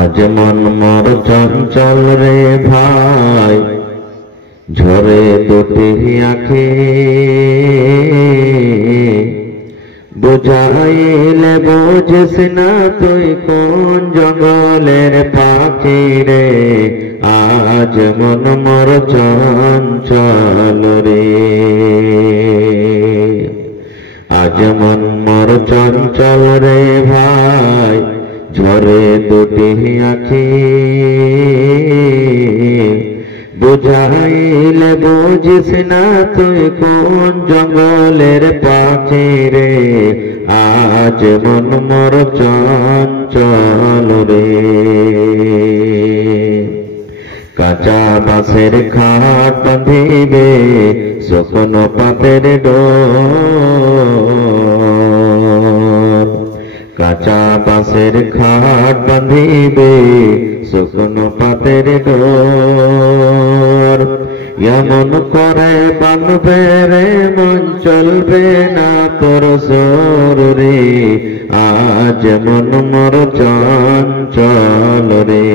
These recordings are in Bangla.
আজ মন মোর চঞ্চল রে ভাই, ঝরে দুটি আঁখি, বুঝাইলে বুঝিস না তুই কোন জঙ্গলের পাখি রে। আজ মন মোর চঞ্চল রে, আজ মন মোর চঞ্চল রে ভাই, ঝরে দুটি আঁখি, বুঝাইলে বুঝিস না তুই কোন জঙ্গলের পাখি রে। আজ মন মোর চঞ্চল রে, কাঁচা বাঁশের খাট বাঁধিবে শুকনো পাতের ডোর, কাঁচা বাঁশের খাট বাঁধিবে শুকনো পাতের ডোর। এমন করে বাঁধবে রে মন চলবে না তোর সোর রে। আজ মন মোর চঞ্চল রে,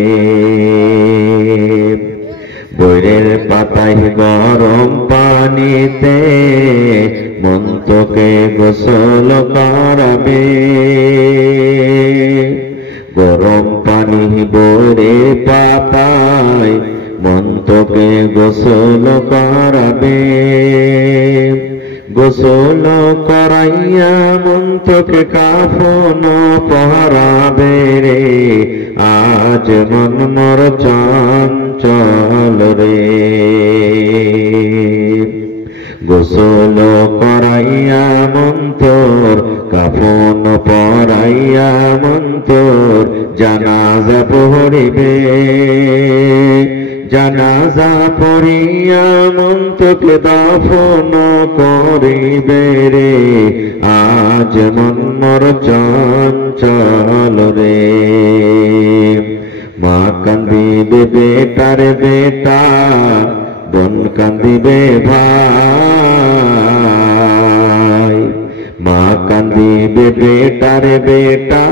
বইয়ের পাতায় গরম পানিতে মন তোকে গোসল করাবে। গরম পানি বইয়ের পাতায় মন তোকে গোসল করাবে। গোসল করাইয়া মন তোকে কাফন পরাবে রে। আজ মন মোর চঞ্চল রে, গোসল করাইয়া মন তোর কাফন পরাইয়া মন তোর জানাজা পড়িবে। জানাজা পড়িয়া মন তোকে দাফন করিবে রে। আজ মন মোর চঞ্চল রে, মা কান্দিবে বেটার বেটা, বোন কান্দিবে ভাই। মা কান্দিবে বেটার বেটা,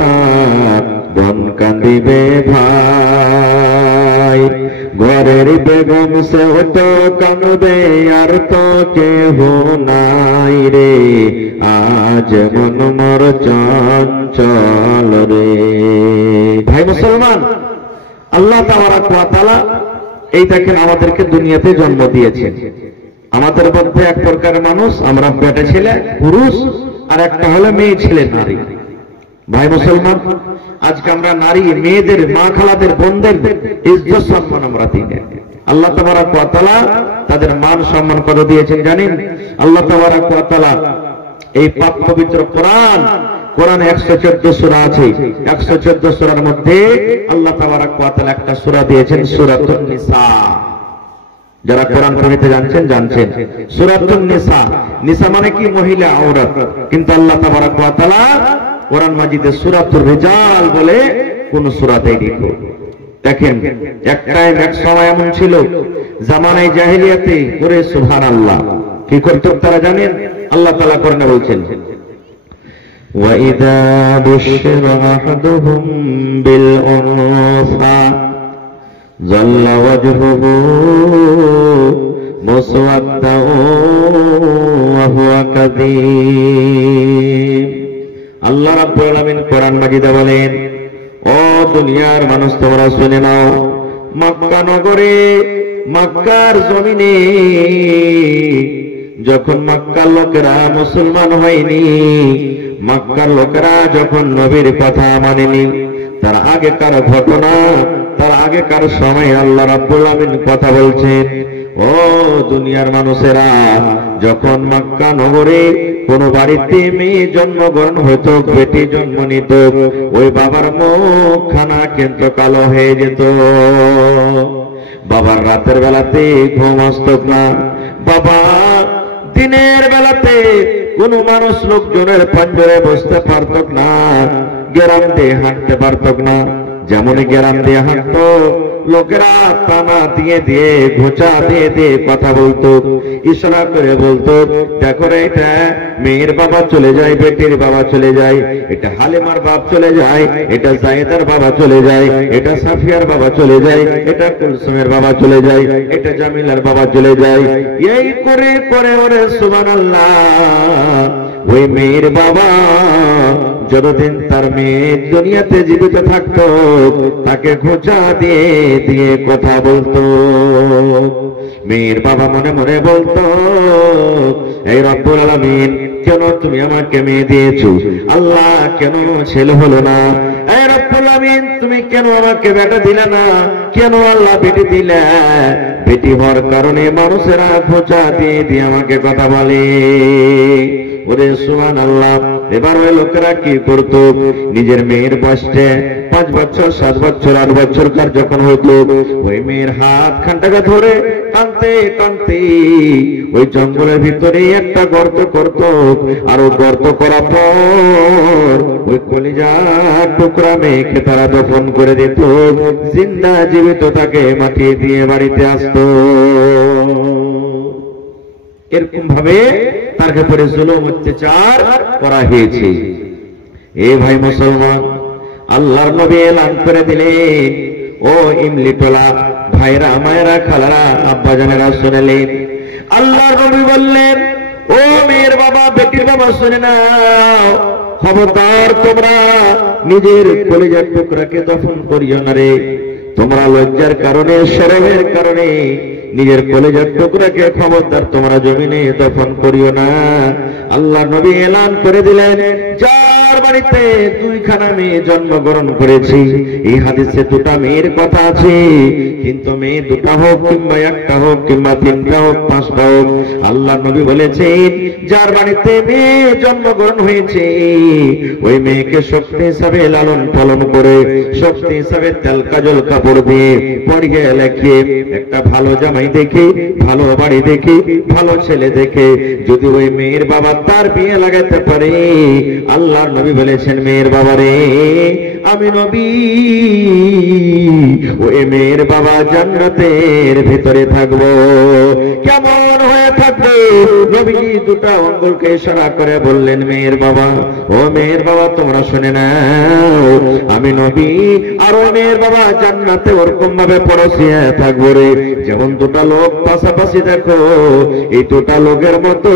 বোন কান্দিবে ভাই। ঘরের বেগম সেও তো কাঁদবে আর তো কেহ নাই রে। আজ মন মোর চঞ্চল রে। ভাই মুসলমান, আল্লাহ তাবারক ওয়া তাআলা এই দেখেন আমাদেরকে দুনিয়াতে জন্ম দিয়েছেন। আমাদের মধ্যে এক প্রকার মানুষ, আমরা বেটা ছেলে পুরুষ, আর একটা হলো মেয়ে ছেলে নারী। ভাই মুসলমান, আজকে আমরা নারী মেয়েদের, মা খালাদের, বোনদের ইজ্জত সম্মান আমরা দিই না। আল্লাহ তাবারক ওয়া তাআলা তাদের মান সম্মান কত দিয়েছেন জানেন? আল্লাহ তাবারক ওয়া তাআলা এই পাক পবিত্র কোরআনে 114 সূরা আছে। 114 সূরার মধ্যে আল্লাহ তাবারক ওয়া তাআলা একটা সূরা দিয়েছেন, সূরাতুন নিসা। যারা কোরআন পড়তে জানছেন সূরাতুন নিসা। নিসা মানে কি? মহিলা, আওরাত। কিন্তু আল্লাহ তাবারক ওয়া তাআলা কোরআন মাজিদে সূরাতুর রিজাল বলে কোন সূরাতেই লিখো। দেখেন, এক সময় এমন ছিল, জামানায়ে জাহেলিয়াতে, করে সুবহানাল্লাহ, কি করতো তারা জানেন? আল্লাহ তাআলা কোরআনে বলছেন, وَإِذَا بُشِّرَ أَحَدُهُم بِالْأُنثَىٰ ظَلَّ وَجْهُهُ مُسْوَدًّا وَهُوَ كَظِيمٌ। আল্লাহ রাব্বুল আলামিন কোরআন মাজিদে বলেন, ও দুনিয়ার মানুষ তোমরা শুনে নাও, মক্কা নগরে, মক্কার জমিনে যখন মক্কার লোকেরা মুসলমান হয়নি, মক্কার লোকেরা যখন নবীর কথা মানেনি, তার আগেকার ঘটনা, তার আগেকার সময় আল্লাহ রাব্বুল আলামিন কথা বলছেন। ও দুনিয়ার মানুষেরা, যখন মক্কা নগরে কোন বাড়িতে মেয়ে জন্মগ্রহণ হতো, বেটি জন্ম নিত, ওই বাবার মুখখানা কিন্তু কালো হয়ে যেত। বাবার রাতের বেলাতে ঘুম আসত না। বাবা দিনের বেলাতে কোন মানুষ লোকজনের পাঞ্জরে বসতে পারত না, গ্রাম দিয়ে হাঁটতে পারত না। যেমন গ্রাম দিয়ে হাঁটতো, লোকেরা টানা দিয়ে দিয়ে ঘোচা দিয়ে দিয়ে কথা বলতো, ইশারা করে বলতো, দেখো রে এটা মেয়ের বাবা চলে যায়, বেটির বাবা চলে যায়, এটা হালিমার বাপ চলে যায়, এটা জায়েদার বাবা চলে যায়, এটা সাফিয়ার বাবা চলে যায়, এটা কুলসুমের বাবা চলে যায়, এটা জামিলার বাবা চলে যায়। এই করে করে ওরে সুবহানাল্লাহ, ওই মেয়ের বাবা যতদিন তার মেয়ে দুনিয়াতে জীবিত থাকতো তাকে খোঁচা দিয়ে দিয়ে কথা বলতো। মেয়ের বাবা মনে মনে বলতো, এই রব্বুল আলামিন কেন তুমি আমাকে মেয়ে দিয়েছো? আল্লাহ কেন ছেলে হলো না? এই রব্বুল আলামিন তুমি কেন আমাকে বেটা দিলে না? কেন আল্লাহ বেটি দিলে? বেটি হওয়ার কারণে মানুষেরা খোঁচা দিয়ে দিয়ে আমাকে কথা বলে। ওরে সুবহানাল্লাহ। এবার ওই লোকেরা কি করতো, নিজের মেয়ের বয়সে 5 বছর 7 বছর 8 বছরকার যখন হতো, ওই মেয়ের হাত খানটাকে ধরে টানতে টানতে ওই জঙ্গলের ভিতরে একটা গর্ত করত, আর ওই গর্ত করার পর ওই কলিজার টুকরা মেয়েকে তারা দফন করে দিত, জিন্দা জীবিত তাকে মাটিয়ে দিয়ে বাড়িতে আসতো। এরকম ভাবে তার উপরে জুলুম অত্যাচার করা হয়েছে। এ ভাই মুসলমান, আল্লাহর নবী এলান করে দিলেন, ও ইমলিটোলা ভাইরা, মায়েরা, খালারা, আব্বাজানেরা শুনলেন। আল্লাহর নবী বললেন, ও মেয়ের বাবা, বেটির বাবা শুনে নাও, খবরদার তোমরা নিজের কলিজার টুকরাকে দফন করিও না রে। তোমরা লজ্জার কারণে, শরমের কারণে নিজের কলিজার টুকরাকে খবরদার তোমরা জমিনে দফন করিও না। আল্লাহ নবী এলান করে দিলেন, যার বাড়িতে 2খানা মেয়ে জন্মগ্রহণ করেছি, এই হাদিসে 2টা মেয়ের কথা আছে, কিন্তু মেয়ে 2টা হোক কিংবা 1টা হোক কিংবা 3টা হোক 5টা হোক, আল্লাহ নবী বলেছেন যার বাড়িতে মেয়ে জন্মগ্রহণ হয়েছে ওই মেয়েকে শক্তি হিসাবে লালন পালন করে, শক্তি হিসাবে তেল কাজল কাপড় দিয়ে পড়িয়ে লেখিয়ে একটা ভালো জামাই দেখে, ভালো বাড়ি দেখে, ভালো ছেলে দেখে যদি ওই মেয়ের বাবা তার বিয়ে লাগাতে পারে, আল্লাহর নবী বলেছেন মেয়ের বাবারে আমি নবী ওই মেয়ের বাবা জান্নাতের ভিতরে থাকবো। কেমন হয়ে থাকবে? নবীজি 2টা আঙ্গুলকে ইশারা করে বললেন, মেয়ের বাবা, ও মেয়ের বাবা তোমরা শুনে নাও, আমি নবী আর ওই মেয়ের বাবা জান্নাতে ওরকম ভাবে পড়শিয়া থাকবো রে, যেমন 2টা লোক পাশাপাশি দেখো, এই 2টা লোকের মতো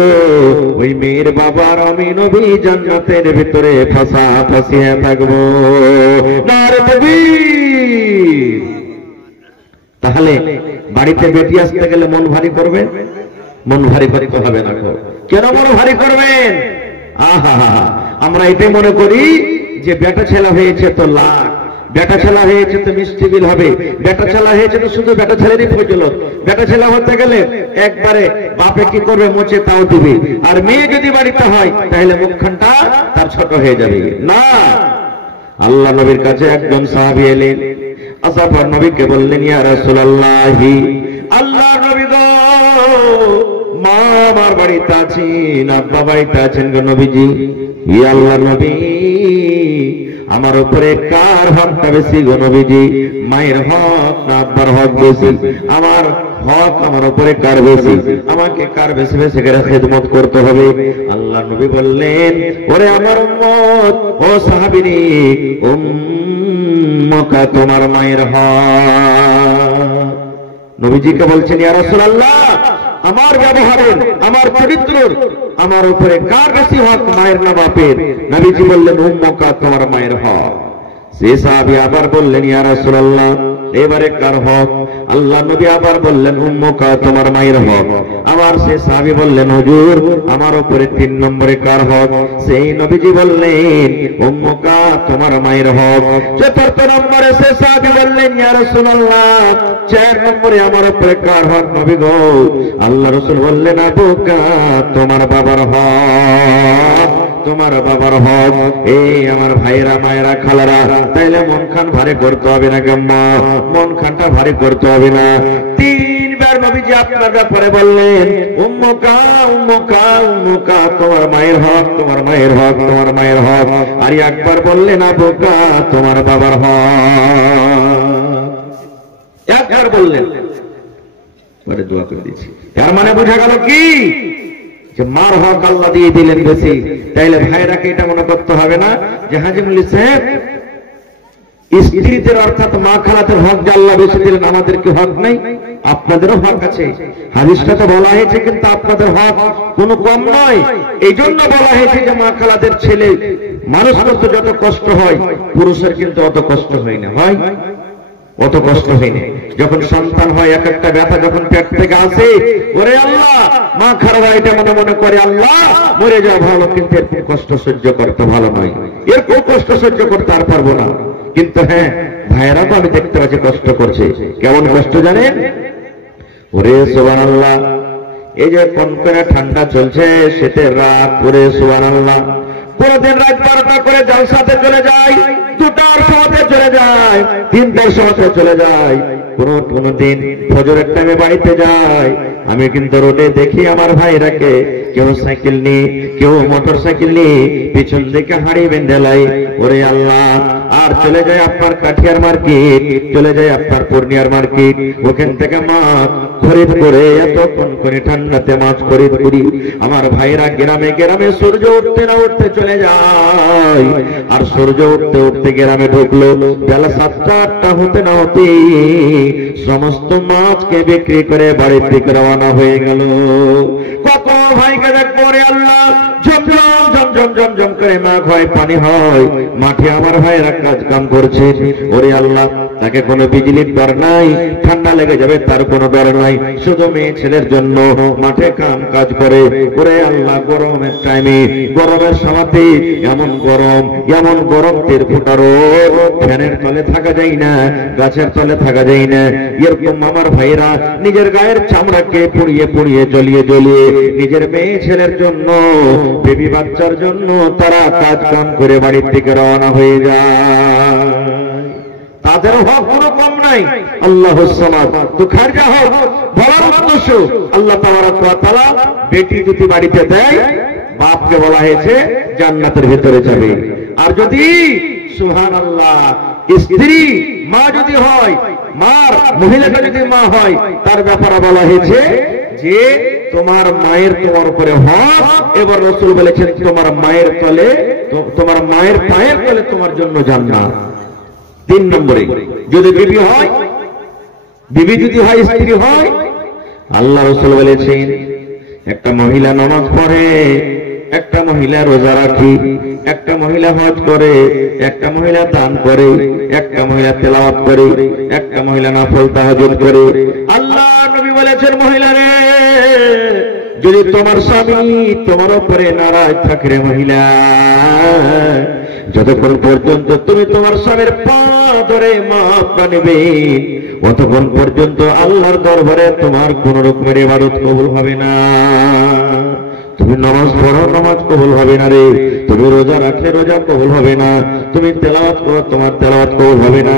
ওই মেয়ের বাবার আমি নবী জান্নাতের ভিতরে ফাঁসিয়া থাকবো। নারে তাকবীর। তাহলে বাড়িতে বেটি আসতে গেলে মন ভারী করবে? মন ভারী করতে হবে না। কেন মন ভারী করবেন? আহা, আমরা এটাই মনে করি যে বেটা ছেলে হয়েছে তো লাখ, বেটা ছেলে হয়েছে তো মিষ্টি বিল হবে, বেটা ছেলে হয়েছে তো শুধু বেটা ছেলেরই ফজিলত, বেটা ছেলে হতে গেলে একবারে বাপে কি করবে, মোচে তাও দিবে, আর মেয়ে যদি বাড়িতে হয় তাহলে মুখখানটা তার ছোট হয়ে যাবে না। আল্লাহ নবীর কাছে একজন সাহাবী এলেন, আসার পর নবীকে বললেন, ইয়া রাসূলুল্লাহ, আল্লাহ নবী গো, মা আমার বাড়িতে আছেন, আব্বা বাড়িতে আছেন গো নবীজি। ইয়া আল্লাহর নবী, আমার উপরে কার হকটা বেশি গো নবীজি? মায়ের হক না আব্বার হক বেশি? আমার হক আমার উপরে কার বেশি? আমাকে কার বেশি বেশি করে খেদমত করতে হবে? আল্লাহ নবী বললেন, ওরে আমার উম্মত, ও সাহাবীরে, উম্মুকা তোমার মায়ের হক। নবীজিকে বলছেন, ইয়া রাসূলুল্লাহ, আমার ব্যবহারের, আমার চরিত্রের, আমার উপরে কার বেশি হক, মায়ের না বাপের? নবীজি বললেন, উম্মুকা তোমার মায়ের হক। সে সাহাবী আবার বললেন, ইয়া রাসূলুল্লাহ, এবারে কার হক? আল্লাহ নবী আবার বললেন, উম্মুকা তোমার মায়ের হক। আবার সে সাহাবী বললেন, হুজুর আমার উপরে 3 নম্বরে কার হক? সেই নবীজি বললেন, উম্মুকা তোমার মায়ের হক। 4র্থ নম্বরে সে সাহাবী বললেন, ইয়া রাসূলুল্লাহ, 4 নম্বরে আমার উপরে কার হক নবী গো? আল্লাহ রাসূল বললেন, আবুকা তোমার বাবার হক, তোমার বাবার হক। এই আমার ভাইরা, মায়েরা, খালারা, তাইলে মন খান ভারী করতে হবে না গাম্মা, মন খানটা ভারী করতে হবে না। 3বার নবীজি আপনার ব্যাপারে বললেন, উম্মুকা উম্মুকা উম্মুকা তোমার মায়ের হক, তোমার মায়ের হক, তোমার মায়ের হক। আর একবার বললেন, আবুকা তোমার বাবার হক। আর বললেন, পরে দোয়া করে দিচ্ছি। তার মানে বোঝা গেল কি যে মার হক আল্লাহ দিয়ে দিলেন বেশি। তাইলে ভাইরাকে এটা মনে করতে হবে না যে হাজি মুল্লি সাহেব স্ত্রীদের অর্থাৎ মা খালাদের হক যে আল্লাহ বেশি দিলেন, আমাদের কি হক নাই? আপনাদেরও হক আছে। হাদিসটা তো বলা হয়েছে, কিন্তু আপনাদের হক কোনো কম নয়। এই জন্য বলা হয়েছে যে মা খালাদের ছেলে মানুষ করতে যত কষ্ট হয়, পুরুষের কিন্তু অত কষ্ট হয় না। হয় অত কষ্ট হয়নি। যখন সন্তান হয়, এক একটা ব্যথা যখন পেট থেকে আসে, ওরে আল্লাহ, মা খারাপ এটা মনে মনে করে আল্লাহ মরে যাওয়া ভালো, কিন্তু এরকম কষ্ট সহ্য করতে ভালো নয়, এরকম কষ্ট সহ্য করতে আর পারবো না। কিন্তু হ্যাঁ, ভাইয়েরা তো আমি দেখতে পাচ্ছি কষ্ট করছে। কেমন কষ্ট জানেন? ওরে সুবহানাল্লাহ, এই যে কনকনে ঠান্ডা চলছে, শীতের রাত, ওরে সুবহানাল্লাহ, পুরো দিন রাত 12টা করে জলসাতে চলে যায়, 2টার সময়তে চলে যায়, 3টার সময়তে চলে যায়, কোন দিন ফজরের টাইমে বাড়িতে যায়। আমি কিন্তু রোডে দেখি আমার ভাইরাকে, কেউ সাইকেল নিয়ে, কেউ মোটর সাইকেল নিয়ে পিছন দিকে হাঁড়ি বেঁধে লাই, ওরে আল্লাহ, আর চলে যায় আপনার কাঠিয়ার মার্কেট, চলে যায় আপনার পূর্ণিয়ার মার্কেট, ওখান থেকে মাছ খরিদ করে, এত কনকনে ঠান্ডাতে মাছ খরিদ করি। আমার ভাইরা গ্রামে গ্রামে সূর্য উঠতে না উঠতে চলে যায়, আর সূর্য উঠতে উঠতে গ্রামে ঢুকলো, বেলা 7টা-8টা হতে না হতে সমস্ত মাছকে বিক্রি করে বাড়ির দিকে রওনা হয়ে গেল। কত ভাইকে দেখবো রে আল্লাহ, ঝমঝম করে মাঘ হয়, পানি হয়, মাঠে আমার ভাইরা কাজ কাম করছে। ওরে আল্লাহ, তাকে কোনো বিজলির ডর নাই, ঠান্ডা লেগে যাবে তার কোনো ডর নাই, শুধু মেয়ে ছেলের জন্য মাঠে কাম কাজ করে। ওরে আল্লাহ, গরমের টাইমে, গরমের সময়তে এমন গরম 3 ফুটা রোদ, ফ্যানের তলে থাকা যায় না, গাছের তলে থাকা যায় না। এরকম আমার ভাইরা নিজের গায়ের চামড়াকে পুড়িয়ে পুড়িয়ে জ্বলিয়ে জ্বলিয়ে নিজের মেয়ে ছেলের জন্য, বেবি বাচ্চার জন্য তারা কাজ কাম করে বাড়ির দিকে রওনা হয়ে যায়। তাদের হক কোনো কম নাই। আল্লাহুস সামাদ, তো খারজা হক বলার উদ্দেশ্য, আল্লাহ তাবারক ওয়া তাআলা বেটি যদি বাড়িতে দেয়, বাপকে বলা হয়েছে জান্নাতের ভিতরে যাবে। আর যদি সুবহানাল্লাহ স্ত্রী মা যদি হয়, মার মহিলাটা যদি মা হয়, তার ব্যাপারে বলা হয়েছে যে তোমার মায়ের তোমার উপরে হক। এবার রাসূল বলেছেন তোমার মায়ের তলে, তোমার মায়ের পায়ের তলে তোমার জন্য জান্নাত। 3 নম্বরে যদি বিবি হয়, বিবি যদি হয়, স্ত্রী হয়, আল্লাহ রাসূল বলেছেন একটা মহিলা নামাজ পড়ে, একটা মহিলা রোজা রাখে, একটা মহিলা হজ করে, একটা মহিলা দান করে, একটা মহিলা তেলাওয়াত করে, একটা মহিলা নফল তাহাজ্জুদ করে। আল্লাহ নবী বলেছেন, মহিলা রে, যদি তোমার স্বামী তোমার উপরে নারাজ থাকে রে মহিলা, যতক্ষণ পর্যন্ত তুমি তোমার স্বামীর পা ধরে মাফ নেবে, ততক্ষণ পর্যন্ত আল্লাহর দরবারে তোমার কোন রকমের ইবাদত কবুল হবে না। তুমি নামাজ পড়ো, নামাজ কবুল হবে না রে। তুমি রোজা রাখলে রোজা কবুল হবে না। তুমি তেলাওয়াত করো, তোমার তেলাওয়াত কবুল হবে না।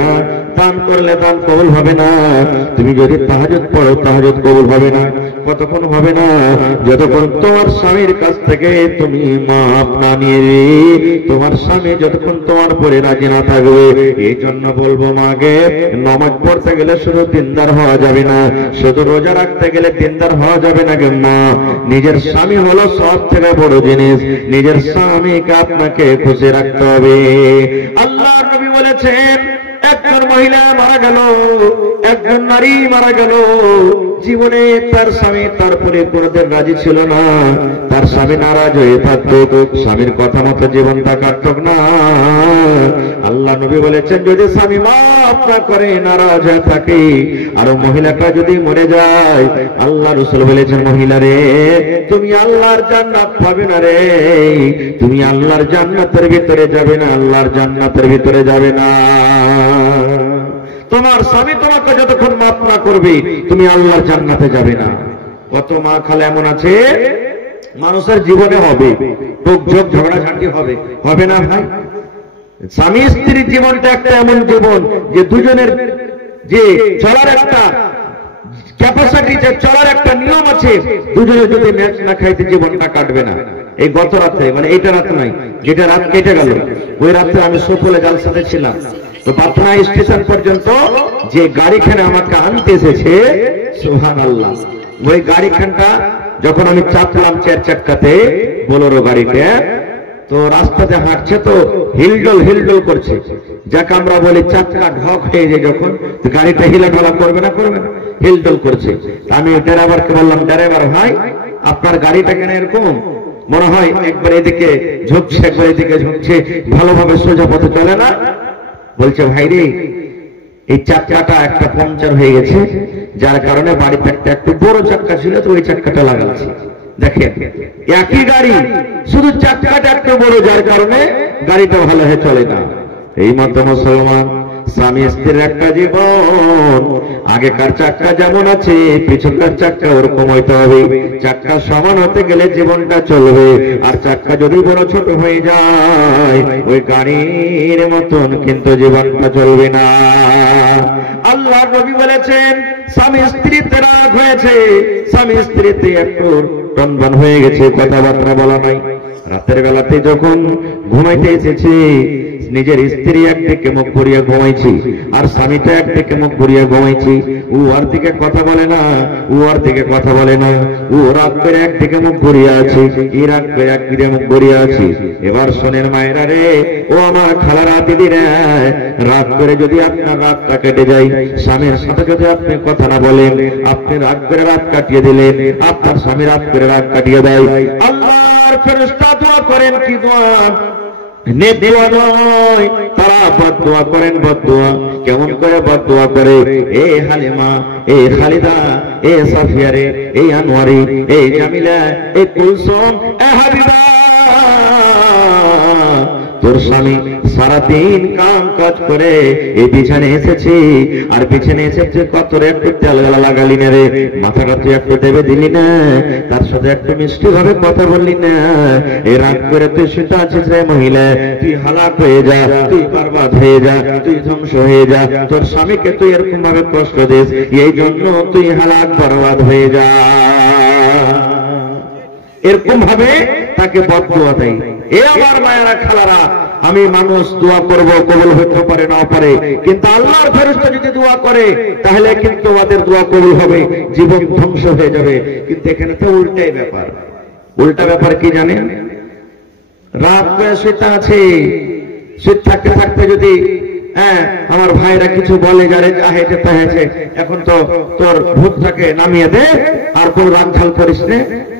দান করলে দান কবুল হবে না। তুমি যদি তাহাজ্জুদ পড়ো, তাহাজ্জুদ কবুল হবে না। কতক্ষণ হবে না? যতক্ষণ তোমার স্বামীর কাছ থেকে তুমি মাপ না নিয়ে, তোমার স্বামী যতক্ষণ তোমার পরে রাজি না থাকবে। এই জন্য বলবো মাগে, নামাজ পড়তে গেলে শুধু দিনদার হওয়া যাবে না, শুধু রোজা রাখতে গেলে দিনদার হওয়া যাবে না। কেন না? নিজের স্বামী হলো সব থেকে বড় জিনিস। নিজের স্বামীকে আপনাকে খুশি রাখতে হবে। আল্লাহ নবী বলেছেন, একজন মহিলা মারা গেল, একজন নারী মারা গেল, জীবনে তার স্বামী তারপরে কোনদিন রাজি ছিল না, তার স্বামী নারাজ হয়ে থাকতো, স্বামীর কথা মতো জীবনটা কাটত না। আল্লাহ নবী বলেছেন, যদি স্বামী মাফ না করে, নারাজ হয়ে থাকে, আর মহিলাটা যদি মরে যায়, আল্লাহ রাসূল বলেছেন, মহিলা রে, তুমি আল্লাহর জান্নাত পাবে না রে, তুমি আল্লাহর জান্নাতের ভিতরে যাবে না, আল্লাহর জান্নাতের ভিতরে যাবে না। তোমার স্বামী তোমাকে যতক্ষণ মাফ না করবে, তুমি আল্লাহর জান্নাতে যাবে না। কত মা খালা এমন আছে, মানুষের জীবনে হবে টোকঝোক, ঝগড়াঝাঁটি হবে, হবে না ভাই? স্বামী স্ত্রীর জীবনটা একটা এমন জীবন যে দুজনের যে চলার একটা ক্যাপাসিটি, যে চলার একটা নিয়ম আছে, দুজনে যদি ম্যাচ না খাইতে জীবনটা কাটবে না। এই গত রাতে, মানে এইটা রাত নাই, যেটা রাত কেটে গেল, ওই রাতে আমি সফলে জালসাতে ছিলাম। তো পাটনা স্টেশন পর্যন্ত যে গাড়িখানে আমাকে আনতে এসেছে, সুবহানাল্লাহ, ওই গাড়িখানটা যখন আমি চাপলাম 4 চাক্কাতে, বোলেরো গাড়িতে, তো রাস্তাতে হাঁটছে তো হিলডল হিলডল করছে, যাকে আমরা বলি চাক্কা ঢক হয়ে যায় যখন, তো গাড়িটা হিলাঢালা করবে না, করবে না, হিলডল করছে। আমি ড্রাইভারকে বললাম, ড্রাইভার ভাই আপনার গাড়িটা কেন এরকম, মনে হয় একবার এদিকে ঝুঁকছে একবার এদিকে ঝুঁকছে, ভালোভাবে সোজা পথে চলে না। বলছে ভাই রে, এই চাক্কাটা একটা পাংচার হয়ে গেছে, যার কারণে বাড়িতে একটু বড় চাক্কা ছিল, তো ওই চাক্কাটা লাগাচ্ছি। দেখেন একই গাড়ি, শুধু চাক্কাটা একটু বড়, যার কারণে গাড়িটা ভালো হয়ে চলে না। এই মতো মুসলমান স্বামী স্ত্রীর একটা জীবন, আগেকার চাক্কা যেমন আছে পিছনকার চাক্কা ওরকম হইতে হবে। চাক্কা সমান হতে গেলে জীবনটা চলবে, আর চাক্কা যদি বড় ছোট হয়ে যায় ওই গাড়ির মতন কিন্তু জীবনটা চলবে না। আল্লাহ নবী বলেছেন, স্বামী স্ত্রীতে রাগ হয়েছে, স্বামী স্ত্রীতে একটু টনটন হয়ে গেছে, কথাবার্তা বলা নাই। রাতের বেলাতে যখন ঘুমাইতে এসেছি, নিজের স্ত্রী একদিকে মুখ করিয়া ঘুমাইছি, আর স্বামীটা একদিকে মুখ করিয়া ঘুমাইছি। ও আর দিকে কথা বলে না, ও আর দিকে কথা বলে না, ও রাত করে একদিকে মুখ করিয়া আছে, ই রাত করে একদিকে মুখ করিয়া আছে। এবার শোনেন মায়েরা রে, ও আমার খালারা দিদিরা, রাত করে যদি আপনার রাতটা কেটে যায়, স্বামীর সাথে যদি আপনি কথা না বলেন, আপনি রাত করে রাত কাটিয়ে দিলেন, আপনার স্বামী রাত করে রাত কাটিয়ে দেয়, আল্লাহর ফেরেশতা দোয়া করেন কি দোয়া, নেক দোয়া নয়, তারা বদদোয়া করেন, বদদোয়া। কেমন করে বদদোয়া করে? এ হালিমা, এ খালিদা, এ সাফিয়া রে, এই আনোয়ারি, এই জামিলা, এই কুলসুম, এ হাবিবা, তোর স্বামী সারাদিন কাম কাজ করে এই বিছানে এসেছি, আর বিছানে এসেছে কত রে, একটু তেল গালা লাগালি না রে, মাথাটা তুই একটু দেবে দিলি না, তার সাথে একটু মিষ্টি ভাবে কথা বললি না, এই রাগ করে তুই শুতে আছিস রে মহিলা, তুই হালাক হয়ে যা, তুই বরবাদ হয়ে যা, তুই ধ্বংস হয়ে যা, তোর স্বামীকে তুই এরকম ভাবে কষ্ট দিস, এই জন্য তুই হালাক বরবাদ হয়ে যা, এরকম ভাবে তাকে বদদোয়া দেয়। এ আমার মায়েরা খালারা, আমি মানুষ দোয়া করব, কবুল হতে পারে না পারে, কিন্তু আল্লাহর ফেরেশতা যদি দোয়া করে তাহলে কিন্তু আমাদের দোয়া কবুল হবে, জীবন ধ্বংস হয়ে যাবে। কিন্তু এখানে তো উল্টাই ব্যাপার। উল্টা ব্যাপার কি জানেন? রাত করে শুতে আছে, শুতে থাকতে থাকতে যদি আমার ভাইরা কিছু বলে, যারে যা হয়েছে তা হয়েছে, এখন তো তোর ভূতটাকে নামিয়ে দে, আর কোন রাগ ঝাল করিস না।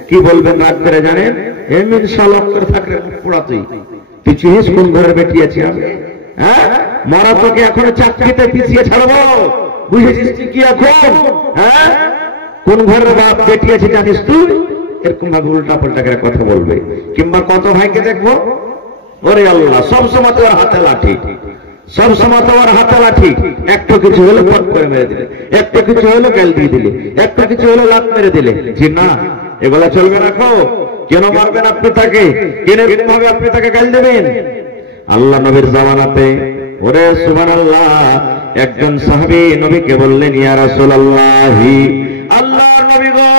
কি বলবেন রাগ করে জানেন? এমনি সালাম করে থাকলে পোড়া, তুই চিনিস কোন ঘরের বেটি আছি আমি? হ্যাঁ, মরা তোকে এখন চাকরিতে পিছিয়ে ছাড়বো, বুঝেছিস কি এখন? হ্যাঁ, কোন ঘরের বাপ বেটি আছে জানিস তুই? এরকম ভাবে উল্টা পাল্টা করে কথা বলবে। কিংবা কত ভাইকে দেখবো, ওরে আল্লাহ, সবসময় তোর হাতে লাঠি, সবসময় তোমার হাতে লাঠি, একটু কিছু হলে পট করে মেরে দিলে, একটু কিছু হলে গাল দিয়ে দিলে, একটু কিছু হলে লাত মেরে দিলে। জি না, এগুলা চলবে না। কেন মারবেন আপনি তাকে? কেন ভাবে আপনি তাকে গাল দেবেন? আল্লাহ নবীর জামানাতে, ওরে সুবহানাল্লাহ, একজন সাহাবী নবীকে বললেন, ইয়া রাসূলুল্লাহ, আল্লাহর নবী গো,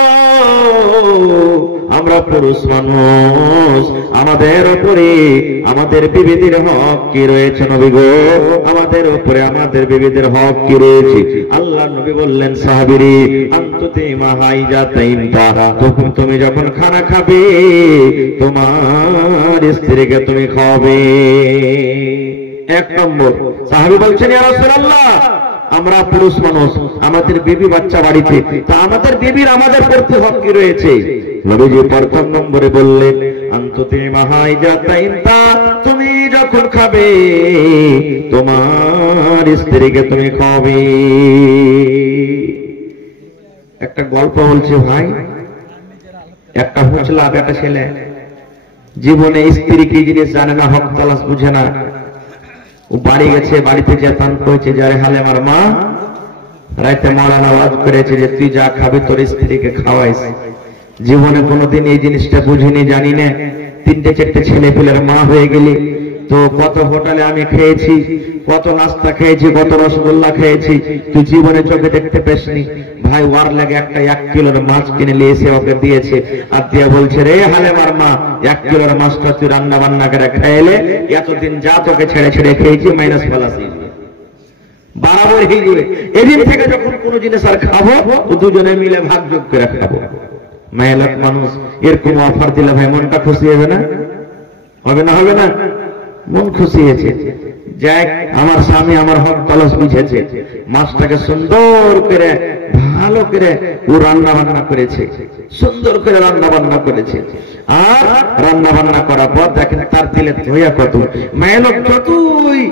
আমরা পুরুষ মানুষ, আমাদের উপরে আমাদের বিবিদের হক কি রয়েছে নবী গো? আমাদের উপরে আমাদের বিবিদের হক কি রয়েছে? আল্লাহর নবী বললেন, সাহাবীরে, আনতুতি মাহাইজাতাইনতা, তখন তুমি যখন খানা খাবে তোমার স্ত্রীকে তুমি খাওয়াবে। এক নম্বর। সাহাবী বলছেন, ইয়া রাসূলুল্লাহ, আমরা পুরুষ মানুষ, আমাদের বিবি বাচ্চা বাড়িতে, তা আমাদের বিবির আমাদের প্রতি হক কি রয়েছে? নবীজি প্রথম নম্বরে বললেন, আনতুতি মাহাইজাতাইনতা, তুমি যখন খাবে তোমার স্ত্রীকে তুমি খাওয়াবে। একটা গল্প বলছি ভাই। একটা হুঁচলা একটা ছেলে, জীবনে স্ত্রী কি জিনিস জানে না, হক তালাশ বুঝে না। ও বাড়ি গেছে, বাড়িতে যে তান করেছে, যারে হালে আমার মা রাইতে মাওলানা ওয়াজ করেছে যে তুই যা খাবি তোর স্ত্রীকে খাওয়াইস। জীবনে কোনোদিন এই জিনিসটা বুঝিনি, জানি না। 3-4 ছেলে পেলের মা হয়ে গেলি, তো কত হোটেলে আমি খেয়েছি, কত নাস্তা খেয়েছি, কত রসগোল্লা খেয়েছি, তুই জীবনে চোখে দেখতে পেসনি। ভাই ওয়ার লাগে একটা 1 কিলোর মাছ কিনে নিয়ে এসে ওকে দিয়েছে, আর দিয়া বলছে, রে হালেমার মা, 1 কিলোর মাছটা তুই রান্না বান্না করে খাইলে, এতদিন যা তোকে ছেড়ে ছেড়ে খেয়েছি মাইনাস ফলাসি। বরাবর হিজুরে এদিন থেকে যখন কোনো জিনিস আর খাবো তো দুজনে মিলে ভাগ যোগ করে খাবো। মেহনত মানুষ এরকম অফার দিলে ভাই মনটা খুশি হবে না? হবে না? হবে না? মন খুশি হয়েছে। যাক, আমার স্বামী আমার হক তলস বুঝেছে, মাছটাকে সুন্দর করে ভালো করে ও রান্না বান্না করেছে, সুন্দর করে রান্না বান্না করেছে। আর রান্না বান্না করার পর দেখেন তার দিলে ধোয়া কত, মেহনত যতই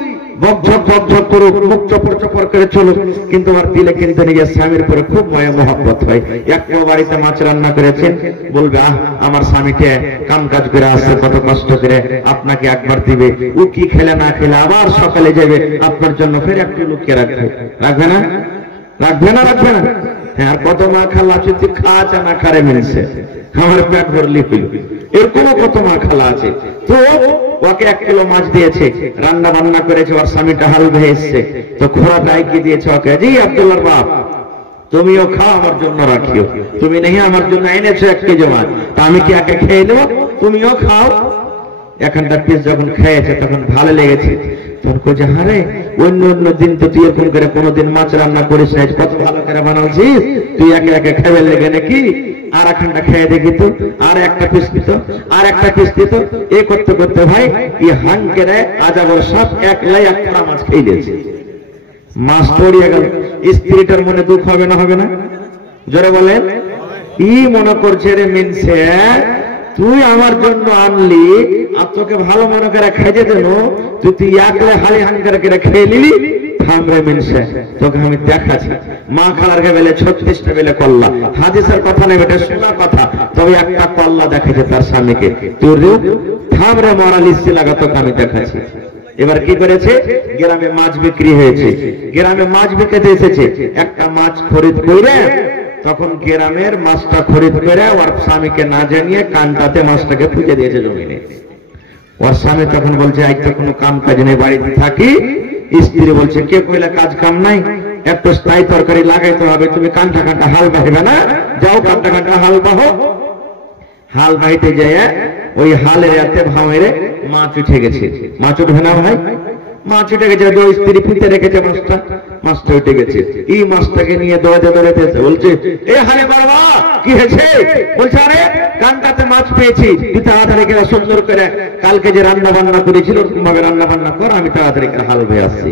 বকঝক বকঝক করুক, মুখ চপর চপর করে চলুক, কিন্তু আমার দিলে কিন্তু নিজের স্বামীর পরে খুব মায়া মহব্বত হয়। একটা বাড়িতে মাছ রান্না করেছেন, বলবে আহ আমার স্বামীকে কাম কাজ করে আসছে কত কষ্ট করে, আপনাকে একবার দিবে, ও কি খেলে না খেলে আবার সকালে যাবে আপনার জন্য ফের একটু লুকিয়ে রাখবে। রাখবে না? রাখবে না? রাখবে না? হ্যাঁ। আর কত মা খালা আছে তুই খাওয়া না খারে মিলছে, আমার পেট ভরলি হইল, এরকম কত মা খালা আছে। তো ওকে 1 কিলো মাছ দিয়েছে, রান্না বান্না করেছে, ওর স্বামীটা হাল ভেয়ে এসছে, তো খোড়াটাই কি দিয়েছে ওকে, জি আব্দুল্লাহর বাপ তুমিও খাও আমার জন্য রাখিও, তুমি নেই আমার জন্য এনেছো 1 কেজি মাছ, তা আমি কি একে খেয়ে নেবো, তুমিও খাও। এখানটা পিস যখন খেয়েছে তখন ভালো লেগেছে, তখন কইছে হারে অন্য অন্য দিন তো তুই এরকম করে কোনোদিন মাছ রান্না করিস না, কত ভালো করে বানাচ্ছিস, তুই একে একে খাবে লেগে নাকি, আর এখানটা খেয়ে দেখি তো, আর একটা পিস দিত, আর একটা পিস দিত, এ করতে করতে ভাই এই হাঙ্কেরে আজাবর সব একলাই একটা মাছ খেয়ে দিয়েছে। মাছ পড়িয়ে গেল, স্ত্রীটার মনে দুঃখ হবে না? হবে না? জোরে বলেন। ই মনে করছে রে মিনছে, তুই আমার জন্য আনলি আর তোকে ভালো মনে করে খেয়ে দেন, তুই একলে হালি হাঙ্কার করে খেয়ে নিলি, থামরে মিনছে তোকে আমি দেখাচ্ছি। মা খালারকে বেলে 36টা বেলে কল্লা, হাদিসের কথা নেই, এটা শোনা কথা, তবে একটা কল্লা দেখেছে তার স্বামীকে, তোর থামরে মরা লিস্টি লাগা তোকে আমি দেখাচ্ছি। এবার কি করেছে, গ্রামে মাছ বিক্রি হয়েছে, গ্রামে মাছ বিক্রিতে এসেছে, একটা মাছ খরিদ করে তখন গ্রামের মাছটা খরিদ করে ওর স্বামীকে না জানিয়ে কানটাতে মাছটাকে পুজে দিয়েছে জমিনে। ওর স্বামী তখন বলছে আজ তো কোনো কাম কাজ নেই, বাড়িতে থাকি। স্ত্রী বলছে কে কইলে কাজ কাম নাই, একটু স্থায়ী তরকারি লাগাইতে হবে, তুমি কানটা কানটা হাল বাহিবে না, যাও কানটা কানটা হাল বাহো। হাল বাহিতে যায়, ওই হালের এতে ভাঙেরে মাছ উঠে গেছে। মাছ উঠবে না ভাই? মাছ উঠে গেছে, ওই স্ত্রী পুঁতে রেখেছে মাছটা, মাছটা উঠে গেছে। এই মাছটাকে নিয়ে দৌড়াতে দৌড়াতে বলছে এ হালে বাবা কি হয়েছে? বলছে আরে কানটাতে মাছ পেয়েছি, তুই তাড়াতাড়ি করে সুন্দর করে কালকে যে রান্না বান্না করেছিল ভাবে রান্না বান্না কর, আমি তাড়াতাড়ি করে হাল ভেয়ে আসছি।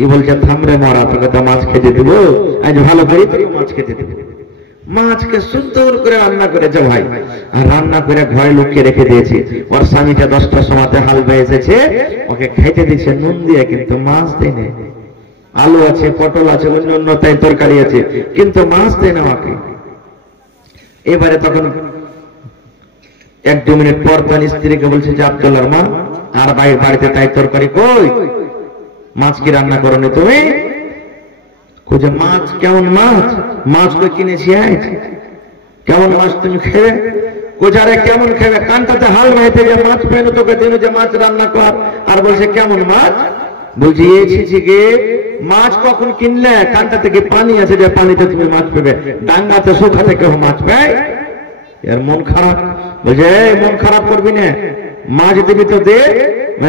ই বলছে থামরে মরা, তোকে তো মাছ খেতে দেবো, আজ ভালো করে তোকে মাছ খেতে দেবো। মাছকে সুন্দর করে রান্না করেছে ভাই, আর রান্না করে ঘরে লুকিয়ে রেখে দিয়েছে। ওর স্বামীটা 10টার সময়তে হাল বেয়ে এসেছে, ওকে খাইতে দিচ্ছে নুন দিয়ে, কিন্তু মাছ দেয়। আলু আছে, পটল আছে, অন্য অন্য তাই তরকারি আছে, কিন্তু মাছ দেয় না ওকে। এবারে তখন 1-2 মিনিট পর তার স্ত্রীকে বলছে যে আব্দুল্লাহর মা, আর বাড়িতে তাই তরকারি কই, মাছ কি রান্না করনি তুমি? খুঁজে মাছ, কেমন মাছ? মাছ তো কিনেছি, কেমন মাছ তুমি খেয়ে? কোজারে কেমন খেবে? কানটাতে হাল বাহিতে যে মাছ পেলো তোকে দিন যে মাছ রান্না কর, আর বলছে কেমন মাছ? বুঝিয়েছি গে মাছ কখন কিনলে? কানটা থেকে পানি আছে, যে পানিতে তুমি মাছ পেবে, ডাঙ্গাতে শুকা থেকে মাছ পায়। এর মন খারাপ, বলছে মন খারাপ করবি না, মাছ দিবি তো দে।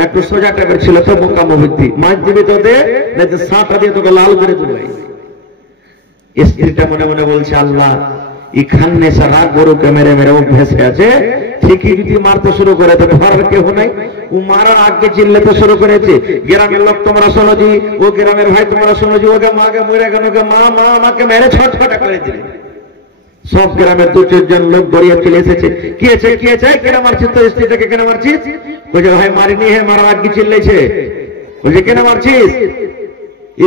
একটু সোজা টাইপের ছিল তো বোকামো বুদ্ধি, মাছ দিবি তো দে, নাই তো সাঁটা দিয়ে তোকে লাল করে দেবে। স্ত্রীটা মনে মনে বলছে আল্লাহ এখানে সারা গরুকে মেরে মেরে অভ্যেসে আছে, ঠিকই যদি মারতে শুরু করে তো ঘরের কেউ নাই, ও মারার আগে চিল্লাতে শুরু করেছে, গ্রামের লোক তোমরা শোনো জি, ও গ্রামের ভাই তোমরা শোনো জি, ওকে মাকে মরে গেল, ওকে মা মা আমাকে মেরে ছটফটা করে দিলে। সব গ্রামের 2-4 জন লোক গড়িয়ে চলে এসেছে, কি আছে কি আছে, কেন মারছিস তোর স্ত্রীটাকে, কেন মারছিস? বলছে ভাই মারিনি, হে মারার আগে চিল্লেছে। বলছে কেন মারছিস?